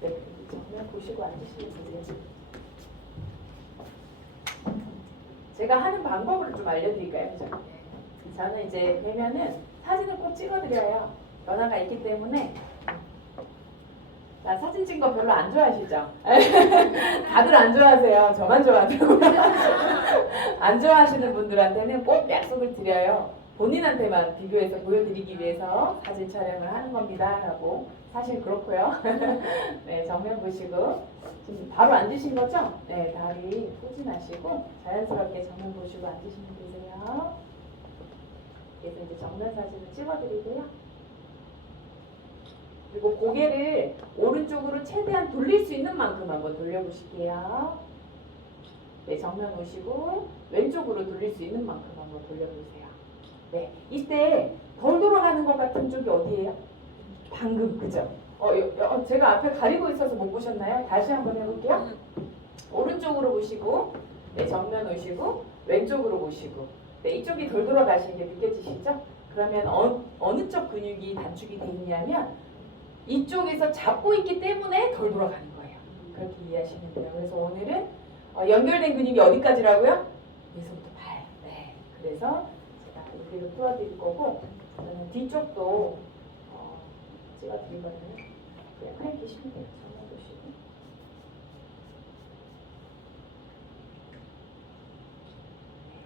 네, 정면 보시고 앉으시면 되세요. 제가 하는 방법을 좀 알려드릴까요? 그죠? 저는 이제 뵈면은 사진을 꼭 찍어드려요. 변화가 있기 때문에. 자, 사진 찍은 거 별로 안 좋아하시죠? 다들 안 좋아하세요. 저만 좋아하더라고요. 안 좋아하시는 분들한테는 꼭 약속을 드려요. 본인한테만 비교해서 보여드리기 위해서 사진 촬영을 하는 겁니다. 라고. 사실 그렇고요. 네, 정면 보시고. 지금 바로 앉으신 거죠? 네, 다리 포진하시고 자연스럽게 정면 보시고 앉으시면 되세요. 그래서 이제 정면 사진을 찍어드리고요. 그리고 고개를 오른쪽으로 최대한 돌릴 수 있는 만큼 한번 돌려보실게요. 네, 정면 오시고 왼쪽으로 돌릴 수 있는 만큼 한번 돌려보세요. 네, 이때 덜 돌아가는 것 같은 쪽이 어디예요? 방금, 그죠? 제가 앞에 가리고 있어서 못 보셨나요? 다시 한번 해볼게요. 오른쪽으로 보시고, 네, 정면 오시고, 왼쪽으로 보시고, 네, 이쪽이 덜 돌아가시는 게 느껴지시죠? 그러면 어느 쪽 근육이 단축이 돼 있냐면 이쪽에서 잡고 있기 때문에 덜 돌아가는 거예요. 그렇게 이해하시면 돼요. 그래서 오늘은 연결된 근육이 어디까지라고요? 여기서부터 발. 네. 그래서 제가 여기를 풀어드릴 거고, 저는 뒤쪽도 찍어드릴 거예요. 그냥 그냥 계시면 돼요. 정면 보시고.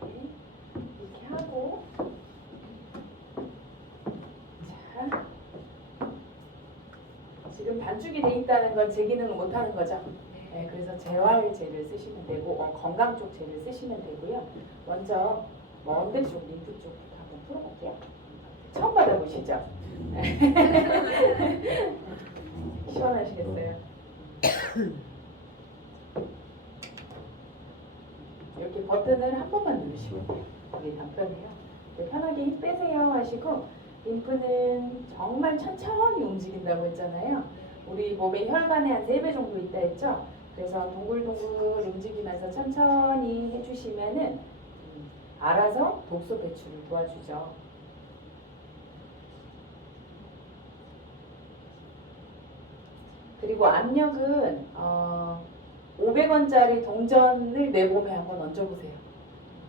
네. 이렇게 하고. 자. 지금 단축이 돼 있다는 건 제 기능을 못 하는 거죠. 네, 그래서 재활제를 쓰시면 되고 건강 쪽 제를 쓰시면 되고요. 먼저 먼데 쪽, 림프 쪽부터 한번 풀어볼게요. 처음 받아보시죠? 시원하시겠어요? 이렇게 버튼을 한 번만 누르시면 돼요. 되게 간편해요. 네, 편하게 힘 빼세요 하시고 림프는 정말 천천히 움직인다고 했잖아요. 우리 몸에 혈관에 한 3배 정도 있다 했죠? 그래서 동글동글 움직이면서 천천히 해주시면은 알아서 독소 배출을 도와주죠. 그리고 압력은 500원짜리 동전을 내 몸에 한번 얹어보세요.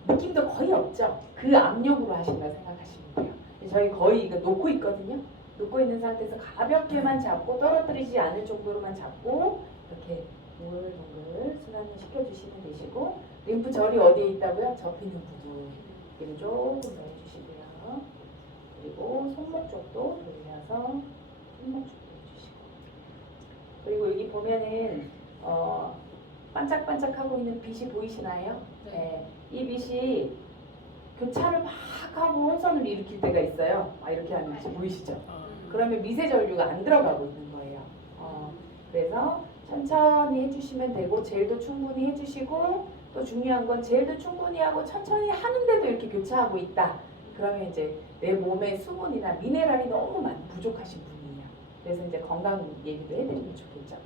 느낌도 거의 없죠? 그 압력으로 하신다 생각하시면 돼요. 저희 거의 이거 놓고 있거든요. 놓고 있는 상태에서 가볍게만 잡고 떨어뜨리지 않을 정도로만 잡고 이렇게 동글동글 순환을 시켜주시면 되시고, 림프 절이 어디에 있다고요? 접히는 부분. 여기를 조금 넣어주시고요. 그리고 손목 쪽도 돌려서 손목 쪽도 해주시고. 그리고 여기 보면은 반짝반짝하고 있는 빛이 보이시나요? 네. 이 빛이 교차를 막 하고 혼선을 일으킬 때가 있어요. 이렇게 하는 빛이 보이시죠? 그러면 미세전류가 안 들어가고 있는 거예요. 그래서 천천히 해주시면 되고 젤도 충분히 해주시고 또 중요한 건 젤도 충분히 하고 천천히 하는데도 이렇게 교차하고 있다. 그러면 이제 내 몸에 수분이나 미네랄이 너무 부족하신 분이에요. 그래서 이제 건강 얘기도 해드리면 좋겠죠.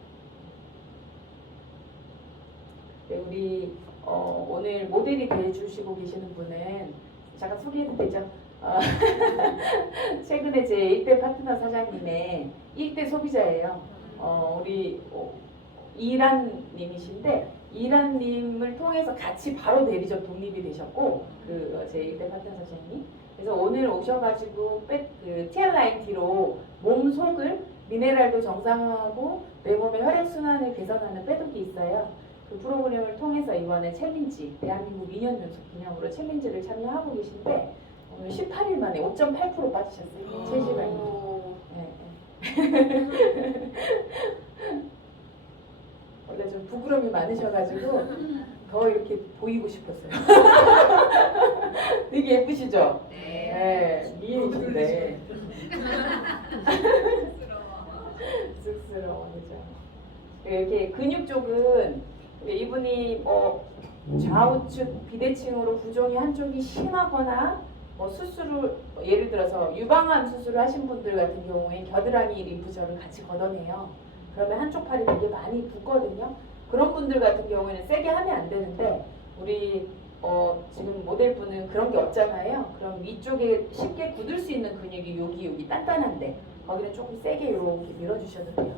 네, 우리 오늘 모델이 돼주시고 계시는 분은 잠깐 소개해도 되죠? 최근에 제 1대 파트너 사장님의 1대 소비자예요. 우리 이란님이신데 이란님을 통해서 같이 바로 대리점 독립이 되셨고 제 1대 파트너 사장님이 그래서 오늘 오셔가지고 그 TLIT로 몸 속을 미네랄도 정상화하고 내 몸의 혈액순환을 개선하는 빼독이 있어요. 그 프로그램을 통해서 이번에 챌린지 대한민국 2년 연속 기념으로 챌린지를 참여하고 계신데 오늘 18일 만에 5.8% 빠지셨어요. 체지방이. 네. 원래 좀 부끄러움이 많으셔가지고 더 이렇게 보이고 싶었어요. 되게 예쁘시죠? 네. 미인이신데. 쑥스러워. 그죠? 이렇게 근육 쪽은 이분이 좌우측 비대칭으로 부종이 한쪽이 심하거나 수술을 예를 들어서 유방암 수술을 하신 분들 같은 경우에 겨드랑이 림프절을 같이 걷어내요. 그러면 한쪽 팔이 되게 많이 붓거든요. 그런 분들 같은 경우에는 세게 하면 안 되는데 우리 지금 모델분은 그런 게 없잖아요. 그럼 위쪽에 쉽게 굳을 수 있는 근육이 여기 단단한데 거기는 조금 세게 이렇게 밀어주셔도 돼요.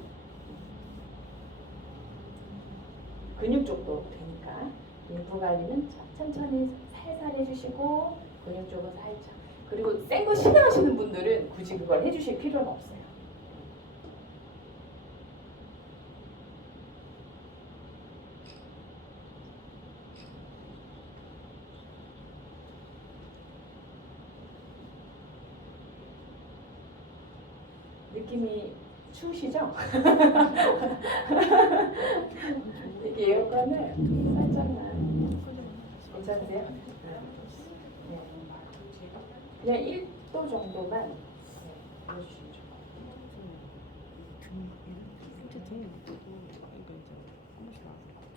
근육 쪽도 되니까 림프 관리는 천천히 살살 해주시고 근육 쪽은 살짝 그리고 센 거 싫어하시는 분들은 굳이 그걸 해주실 필요는 없어요. 느낌이 추우시죠? 이게 에어컨을 살짝만 괜찮으세요? 네. 그냥 1도 정도만 넣어주시면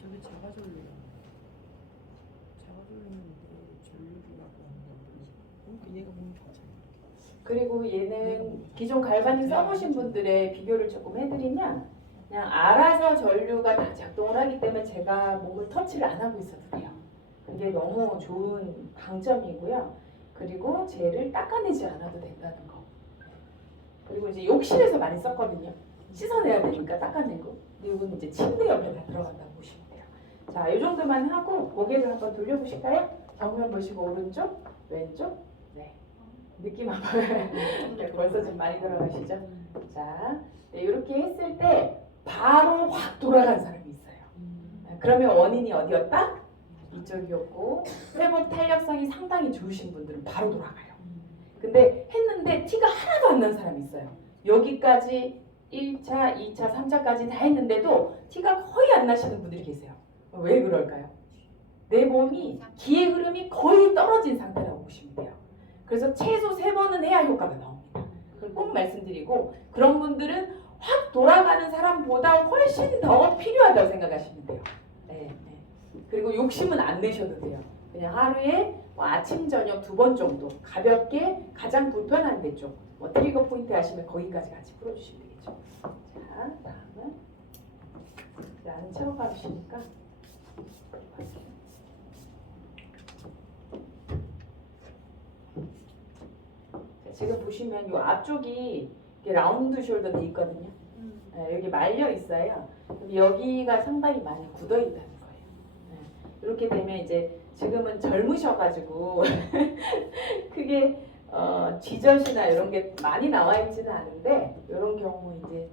저게 자가전류야. 자가전류는 전류라고 하는 거 얘가 보면 괜찮아. 그리고 얘는 기존 갈바닉 써보신 분들의 비교를 조금 해드리면 그냥 알아서 전류가 다 작동을 하기 때문에 제가 몸을 터치를 안 하고 있어도 돼요. 그게 너무 좋은 강점이고요. 그리고 젤을 닦아내지 않아도 된다는 거. 그리고 이제 욕실에서 많이 썼거든요. 씻어내야 되니까 닦아내고. 근데 이건 이제 침대 옆에 다 들어간다고 보시면 돼요. 자, 이 정도만 하고 고개를 한번 돌려보실까요? 정면 보시고 오른쪽, 왼쪽. 네. 느낌 한번 벌써 좀 많이 돌아가시죠? 자, 네, 이렇게 했을 때 바로 확 돌아간 사람이 있어요. 그러면 원인이 어디였다? 이쪽이었고 회복 탄력성이 상당히 좋으신 분들은 바로 돌아가요. 근데 했는데 티가 하나도 안 난 사람이 있어요. 여기까지 1차, 2차, 3차까지 다 했는데도 티가 거의 안 나시는 분들이 계세요. 왜 그럴까요? 내 몸이 기의 흐름이 거의 떨어진 상태라고 보시면 돼요. 그래서 최소 3번은 해야 효과가 나옵니다. 그걸 꼭 말씀드리고 그런 분들은 확 돌아가는 사람보다 훨씬 더 필요하다고 생각하시면 돼요. 네, 네. 그리고 욕심은 안 내셔도 돼요. 그냥 하루에 아침, 저녁 2번 정도 가볍게 가장 불편한 데 쪽 트리거 포인트 하시면 거기까지 같이 풀어주시면 되겠죠. 자, 다음은 안 채워가시니까 지금 보시면 이 앞쪽이 라운드 숄더 돼 있거든요. 네, 여기 말려 있어요. 여기가 상당히 많이 굳어 있다는 거예요. 네, 이렇게 되면 이제 지금은 젊으셔가지고 크게 쥐젖이나 이런 게 많이 나와 있지는 않은데 이런 경우 이제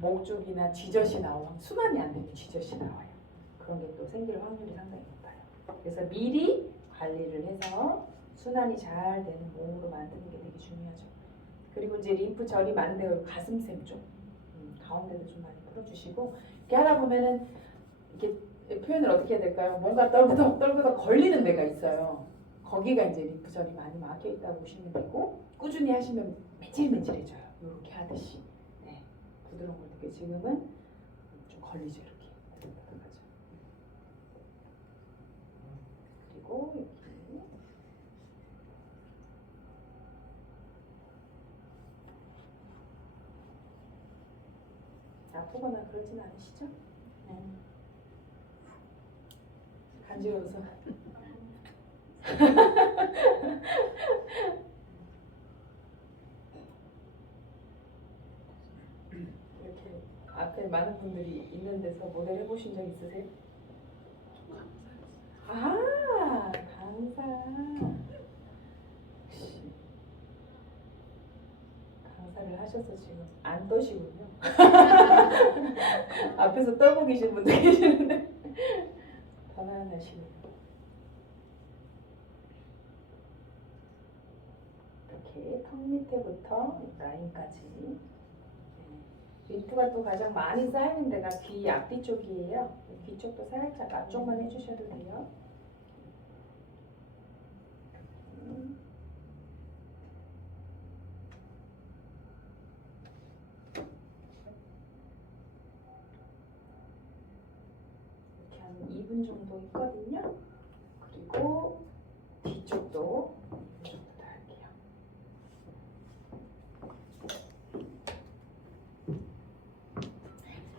목 쪽이나 쥐젖이 나오면 순환이 안 되면 쥐젖이 나와요. 그런 게 또 생길 확률이 상당히 높아요. 그래서 미리 관리를 해서 순환이 잘 되는 몸으로 만드는 게 되게 중요하죠. 그리고 이제 림프절이 많은 데가 가슴샘 쪽, 가운데도 좀 많이 풀어주시고 이렇게 하다 보면은 이렇게 표현을 어떻게 해야 될까요? 뭔가 떨그덕 걸리는 데가 있어요. 거기가 이제 림프절이 많이 막혀 있다고 보시면 되고 꾸준히 하시면 매질매질해져요. 이렇게 하듯이 네, 부드러운 걸 느껴요. 지금은 좀 걸리죠 이렇게. 가죠. 그리고 이렇게 아프거나 그러진 않으시죠? 네. 간지러워서. 이렇게 앞에 많은 분들이 있는 데서 모델 해보신 적 있으세요? 아, 강사. 역시 강사를 하셔서 지금 안 떠시군요. 앞에서 떨고 계신 분들 계시는데 편안하시네요. 이렇게 턱 밑에부터 라인까지. 림프가 또 가장 많이 쌓이는 데가 귀 앞뒤 쪽이에요. 귀 쪽도 살짝 앞쪽만 해주셔도 돼요. 이렇게 한 2분 정도 있거든요. 그리고 뒤쪽도 2분 정도 더 할게요.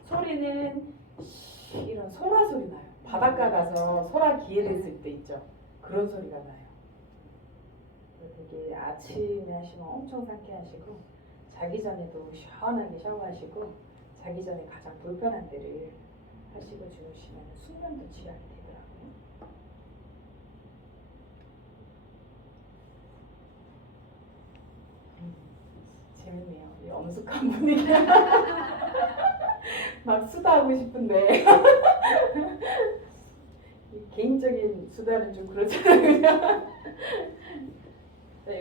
소리는 이런 소라 소리 나요. 바닷가 가서 소라 기회됐을 때 있죠. 그런 소리가 나요. 되게 아침에 하시면 엄청 상쾌하시고 자기 전에도 시원하게 샤워하시고 자기 전에 가장 불편한 데를 하시고 주무시면 숙면도 취하게 되더라고요. 재밌네요. 이 엄숙한 분위기. 막 수다하고 싶은데 개인적인 수다는 좀 그렇잖아요.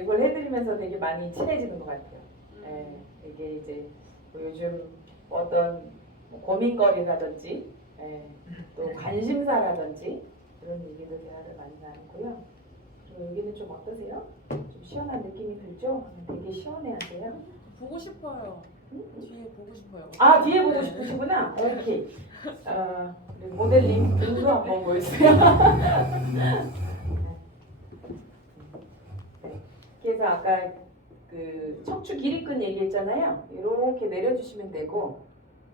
이걸 해드리면서 되게 많이 친해지는 것 같아요. 네, 이게 이제 뭐 요즘 어떤 고민거리라든지 또 관심사라든지 그런 얘기들 대화를 많이 나누고요. 그리고 여기는 좀 어떠세요? 좀 시원한 느낌이 들죠? 되게 시원해하세요. 보고 싶어요. 뒤에 보고 싶어요. 아, 뒤에 보고 싶으시구나? 오케이. 우리 모델님 눈도 한번 보여주세요. 그래서 아까 그 척추 길이끈 얘기했잖아요. 이렇게 내려주시면 되고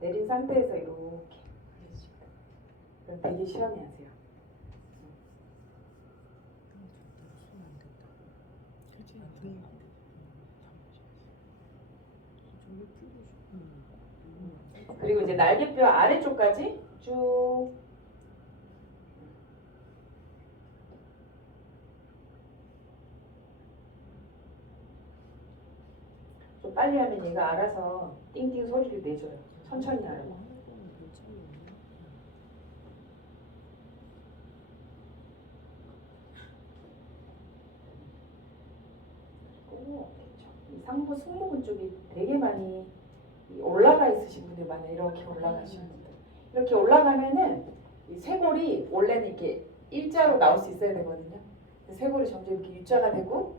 내린 상태에서 이렇게 해주시면 돼요. 그럼 되게 시원해하세요. 그리고 이제 날개뼈 아래쪽까지 쭉 좀 빨리 하면 얘가 알아서 띵띵 소리를 내줘요. 천천히 하라고. 이 상부 승모근 쪽이 되게 많이 올라가 있으신 분들 많아요. 이렇게 올라가시는 분들. 이렇게 올라가면은 이 쇄골이 원래는 이렇게 일자로 나올 수 있어야 되거든요. 쇄골이 점점 이렇게 U자가 되고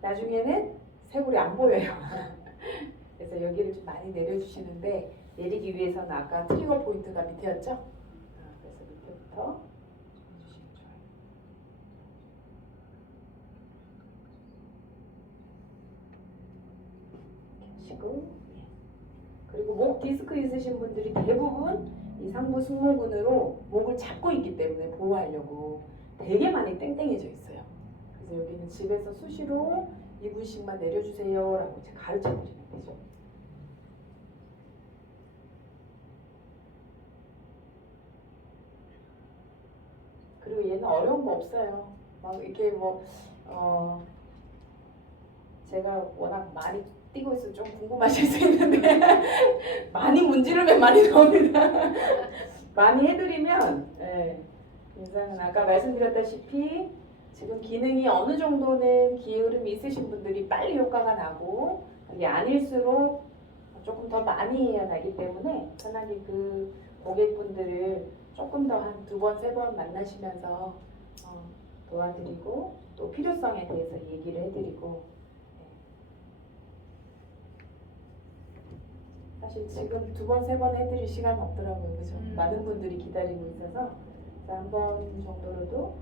나중에는 쇄골이 안 보여요. 그래서 여기를 좀 많이 내려주시는데 내리기 위해서는 아까 트리거 포인트가 밑에였죠? 그래서 밑에부터 해주시면 좋아요. 이렇게 하시고 그리고 목 디스크 있으신 분들이 대부분 이 상부 승모근으로 목을 잡고 있기 때문에 보호하려고 되게 많이 땡땡해져 있어요. 그래서 여기는 집에서 수시로 2분씩만 내려주세요 라고 이제 가르쳐 드리면 되죠. 그리고 얘는 어려운 거 없어요. 막 이렇게 뭐 제가 워낙 많이 뛰고 있어서 좀 궁금하실 수 있는데 많이 문지르면 많이 나옵니다. 많이 해드리면 인상은 아까 말씀드렸다시피 지금 기능이 어느 정도는 기울음이 있으신 분들이 빨리 효과가 나고 그게 아닐수록 조금 더 많이 해야 나기 때문에 편하게 그 고객분들을 조금 더 한 2번, 3번 만나시면서 도와드리고 또 필요성에 대해서 얘기를 해드리고 사실 지금 두 번, 세 번 해드릴 시간 없더라고요. 그죠? 많은 분들이 기다리고 있어서 한 번 정도로도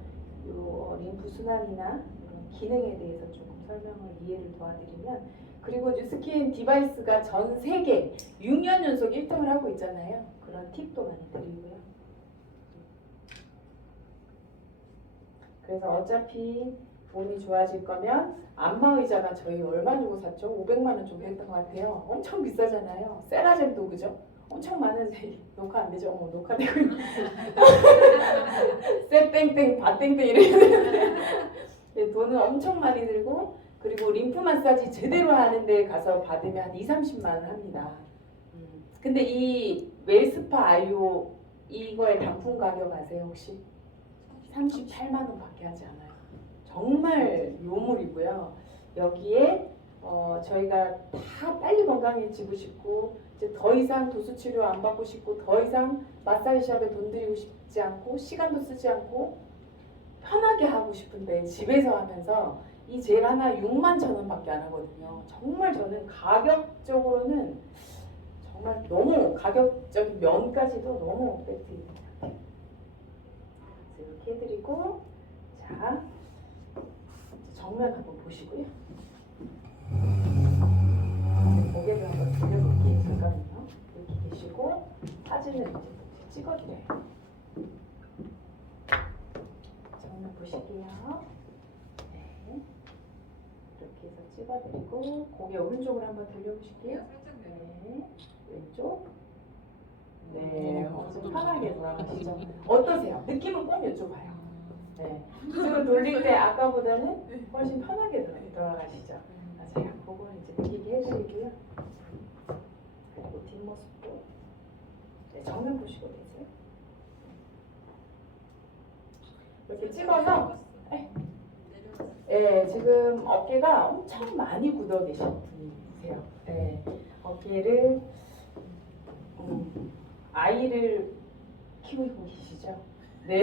요 림프 순환이나 이런 기능에 대해서 조금 설명을 이해를 도와드리면, 그리고 뉴스킨 디바이스가 전 세계 6년 연속 1등을 하고 있잖아요. 그런 팁도 많이 드리고요. 그래서 어차피 몸이 좋아질 거면 안마의자가 저희 얼마 주고 샀죠? 500만 원 주고 했던 것 같아요. 엄청 비싸잖아요. 세라젬도 그죠? 엄청 많은데 녹화 안 되죠? 어머, 녹화되고 있네. 쎄땡땡 바땡땡 이랬는데 돈은 엄청 많이 들고, 그리고 림프 마사지 제대로 하는 데 가서 받으면 한 2, 30만 원 합니다. 근데 이 웰스파 아이오 이거의 단품 가격 아세요 혹시? 38만 원밖에 하지 않아요. 정말 요물이고요. 여기에 저희가 다 빨리 건강해지고 싶고, 이제 더 이상 도수 치료 안 받고 싶고, 더 이상 마사지샵에 돈 들이고 싶지 않고, 시간도 쓰지 않고 편하게 하고 싶은데 집에서 하면서 이 젤 하나 6만 천 원밖에 안 하거든요. 정말 저는 가격적으로는 정말 너무 가격적인 면까지도 너무 배트인 것 같아요. 이렇게 해드리고, 자 정면 한번 보시고요. 고개를 한번 돌려볼게요. 잠깐만요. 이렇게 계시고 사진을 이제 찍어드려요. 정면 보실게요. 네. 이렇게 해서 찍어드리고 고개 오른쪽으로 한번 돌려보실게요. 네. 왼쪽. 네. 좀 편하게 돌아가시죠. 어떠세요? 느낌은 꼭 여쭤봐요. 네. 지금 돌릴 때 아까보다는 훨씬 편하게 돌아가시죠. 맞아요. 그거는 이제 느끼게 해드리고요. 그리고 뒷모습도 네, 정면 보시고 계세요. 이렇게 찍어서 네, 지금 어깨가 엄청 많이 굳어 계신 분이세요. 네, 어깨를 아이를 키우고 계시죠? 네.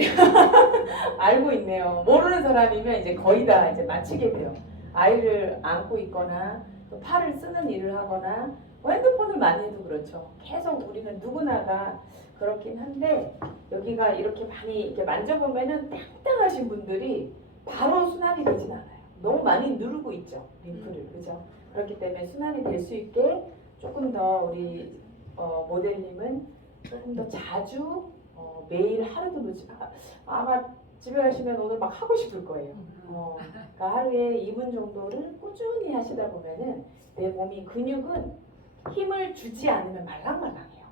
알고 있네요. 모르는 사람이면 이제 거의 다 이제 마치게 돼요. 아이를 안고 있거나 또 팔을 쓰는 일을 하거나 뭐 핸드폰을 많이 해도 그렇죠. 계속 우리는 누구나가 그렇긴 한데, 여기가 이렇게 많이 이렇게 만져보면은 땅땅하신 분들이 바로 순환이 되진 않아요. 너무 많이 누르고 있죠, 림프를. 그죠? 그렇기 때문에 순환이 될 수 있게 조금 더 우리 모델님은 조금 더 자주 매일 하루도 놓지 아마 집에 가시면 오늘 막 하고 싶을 거예요. 그러니까 하루에 2분 정도를 꾸준히 하시다 보면은 내 몸이, 근육은 힘을 주지 않으면 말랑말랑해요.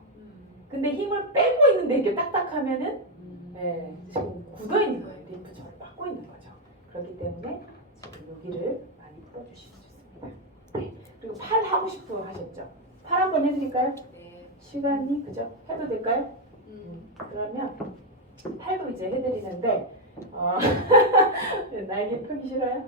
근데 힘을 빼고 있는데 이게 딱딱하면은 네, 지금 굳어 있는 거예요. 림프절을 막고 있는 거죠. 그렇기 때문에 지금 여기를 많이 풀어주시면 좋습니다. 네. 그리고 팔 하고 싶어 하셨죠? 팔 한번 해드릴까요? 네. 시간이 그죠? 해도 될까요? 그러면 팔도 이제 해드리는데 날개 펴기 싫어요?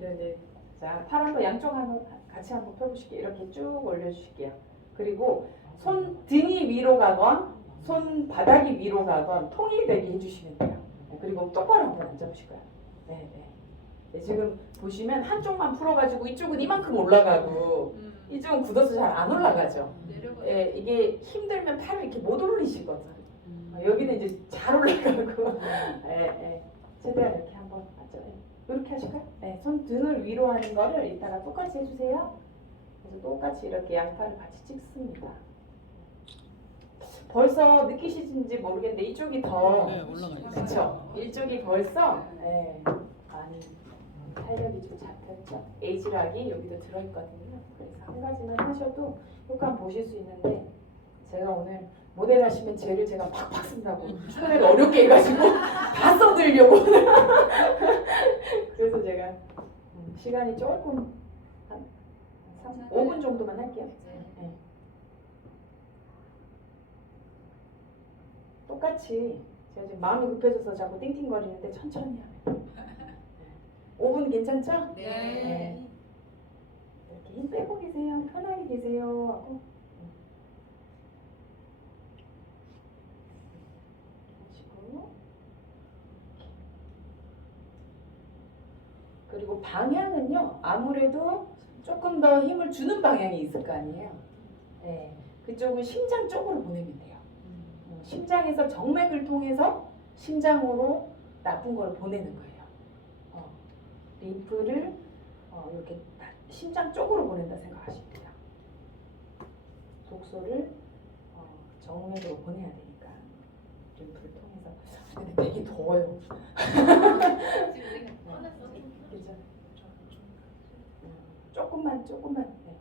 네네. 자, 팔 한번 양쪽 한번 같이 한번 펴보실게요. 이렇게 쭉 올려주실게요. 그리고 손 등이 위로 가건 손 바닥이 위로 가건 통일되게 해주시면 돼요. 그리고 똑바로 한번 앉아보실 거예요. 네네. 네, 지금 보시면 한쪽만 풀어가지고 이쪽은 이만큼 올라가고 이쪽은 굳어서 잘 안 올라가죠. 예, 이게 힘들면 팔을 이렇게 못 올리시거든. 여기는 이제 잘 올라가고. 예, 예. 최대한 이렇게 한번 맞죠? 이렇게 하실까요? 네, 손 등을 위로 하는 거를 이따가 똑같이 해주세요. 그래서 똑같이 이렇게 양팔을 같이 찍습니다. 벌써 느끼시는지 모르겠는데 이쪽이 더 그렇죠? 이쪽이 벌써 많이 탄력이 좀 잡혔죠. 에이지락이 여기도 들어있거든요. 그래서 한 가지만 하셔도 효과 보실 수 있는데, 제가 오늘 모델 하시면 젤을 제가 팍팍 쓴다고 초대를 어렵게 해가지고 다 써드리려고 그래서 제가 시간이 조금 한 5분 정도만 할게요. 네. 똑같이 제가 지금 마음이 급해져서 자꾸 띵띵거리는데 천천히 하면 5분 괜찮죠? 네. 이렇게 힘 빼고 계세요. 편하게 계세요 하고 하시고, 그리고 방향은요 아무래도 조금 더 힘을 주는 방향이 있을 거 아니에요. 네, 그쪽은 심장 쪽으로 보내면 돼요. 심장에서 정맥을 통해서 심장으로 나쁜 걸 보내는 거예요. 림프를 이렇게 심장 쪽으로 보낸다 생각하시면 돼요. 독소를 정맥으로 보내야 되니까 림프를 통해서. 근데 되게 더워요. 그죠? 조금만. 네.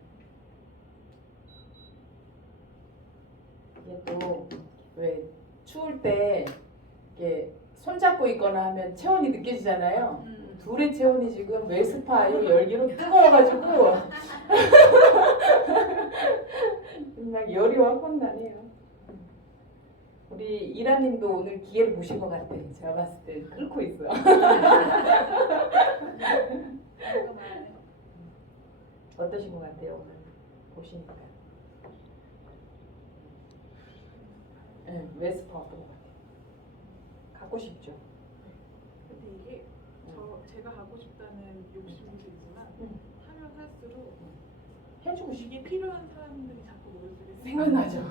이게 또 왜 추울 때 이게 손잡고 있거나 하면 체온이 느껴지잖아요. 둘의 체온이 지금 웰스파 이 열기로 뜨거워가지고 막 열이 확 나네요. 우리 이라님도 오늘 기회를 보신 것 같아. 제가 봤을 때 끓고 있어요. 어떠신 것 같아요 오늘 보시니까? 네, 웰스파 어떤 것 같아요? 갖고 싶죠? 근데 이게 제가 하고 싶다는 욕심도 있지만 하면 할수록 해주고 싶. 이게 필요한 사람들이 자꾸 머릿속에 생각나죠.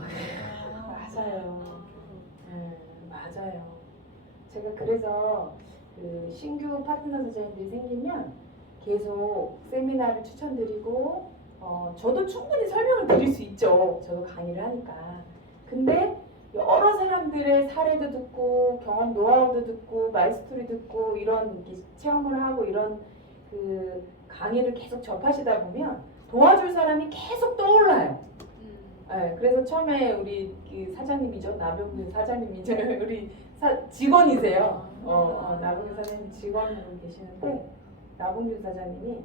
맞아요. 맞아요. 제가 그래서 그 신규 파트너 사장님들이 생기면 계속 세미나를 추천드리고 저도 충분히 설명을 드릴 수 있죠. 저도 강의를 하니까. 근데 여러 사람들의 사례도 듣고 경험 노하우도 듣고 마이스토리 듣고 이런 체험을 하고 이런 그 강의를 계속 접하시다 보면 도와줄 사람이 계속 떠올라요. 네, 그래서 처음에 우리 그 사장님이죠. 나병균 사장님이죠. 우리 직원이세요. 나병균 사장님 직원으로 계시는데 나병균 사장님이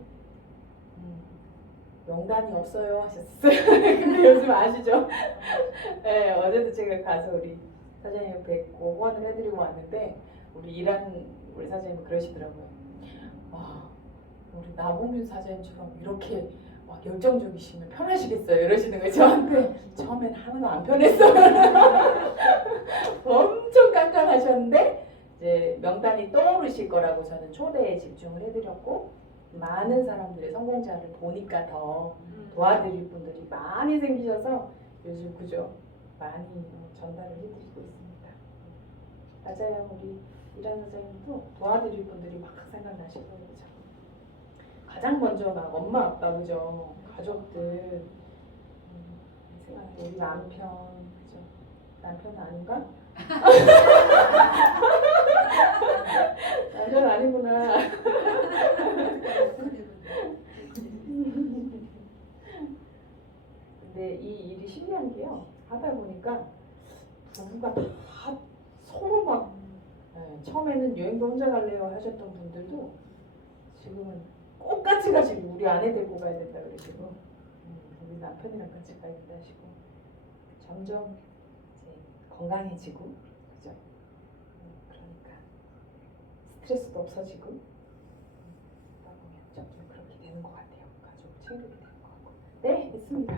명단이 없어요 하셨어요. 근데 요즘 아시죠? 네, 어제도 제가 가서 우리 사장님 뵙고 후원을 해드리고 왔는데 우리 사장님은 그러시더라고요. 와, 우리 나봉균 사장님처럼 이렇게 막 열정적이시면 편하시겠어요? 이러시는 거예요. 저한테 처음엔 하나도 안 편했어요. 엄청 깐깐하셨는데 이제 명단이 떠오르실 거라고 저는 초대에 집중을 해드렸고 많은 사람들의 성공자를 보니까 더 도와드릴 분들이 많이 생기셔서 요즘 그죠? 많이 전달을 해드리고 있습니다. 맞아요. 우리 이란 사장님도 도와드릴 분들이 막 생각나시고 그죠? 가장 먼저 막 엄마 아빠 그죠? 가족들 생각해. 우리 남편 그죠? 남편은 아닌가? 남편 아니구나. 근데 이 일이 신기한 게요. 하다 보니까 부부가 다 서로 막 처음에는 여행도 혼자 갈래요 하셨던 분들도 지금은 꼭 같이 가시고 우리 아내 데리고 가야 된다 그러시고 우리 남편이랑 같이 가야 된다 하시고 점점 이제 건강해지고 그죠? 그러니까 스트레스도 없어지고 그러다 보면 점점 그렇게 되는 것 같아요. 가족 챙기게 되는 것 같고. 네, 됐습니다.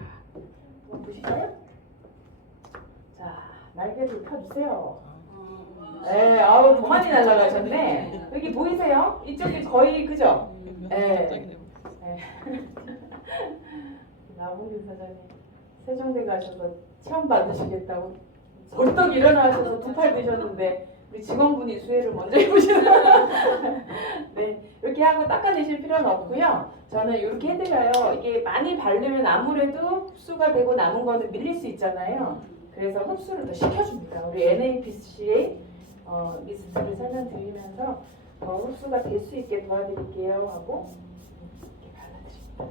한번 보실까요? 자, 날개를 펴주세요. 네, 아우 더 많이 날아가셨네. 여기 보이세요? 이쪽이 거의 그죠? 네. 나봉균 사장님 세종대 가셔서 체험 받으시겠다고 벌떡 일어나셔서 두 팔 드셨는데 우리 직원분이 수혜를 먼저 해보시는. 네, 이렇게 하고 닦아내실 필요는 없고요. 저는 이렇게 해드려요. 이게 많이 바르면 아무래도 흡수가 되고 남은 거는 밀릴 수 있잖아요. 그래서 흡수를 더 시켜줍니다. 우리 NAPC의 리스트를 설명드리면서 더 흡수가 될 수 있게 도와드릴게요 하고 이렇게 발라드립니다.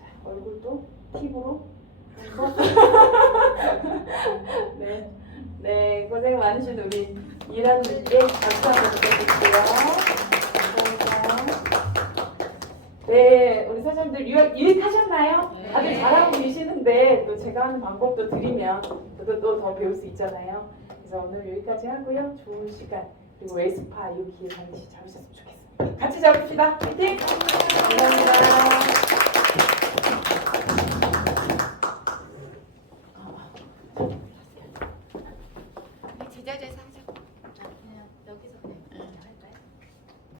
자, 얼굴도 팁으로 네, 네 고생 많으신 우리 이란님께 박수 한번 부탁드릴게요. 감사합니다. 네, 우리 사장님들 유익하셨나요? 다들 잘하고 계시는데 또 제가 하는 방법도 드리면 저도 또 더 배울 수 있잖아요. 그래서 오늘 여기까지 하고요. 좋은 시간 그리고 웨이스파 이 기회 반드시 잡으셨으면 좋겠습니다. 같이 잡읍시다. 화이팅!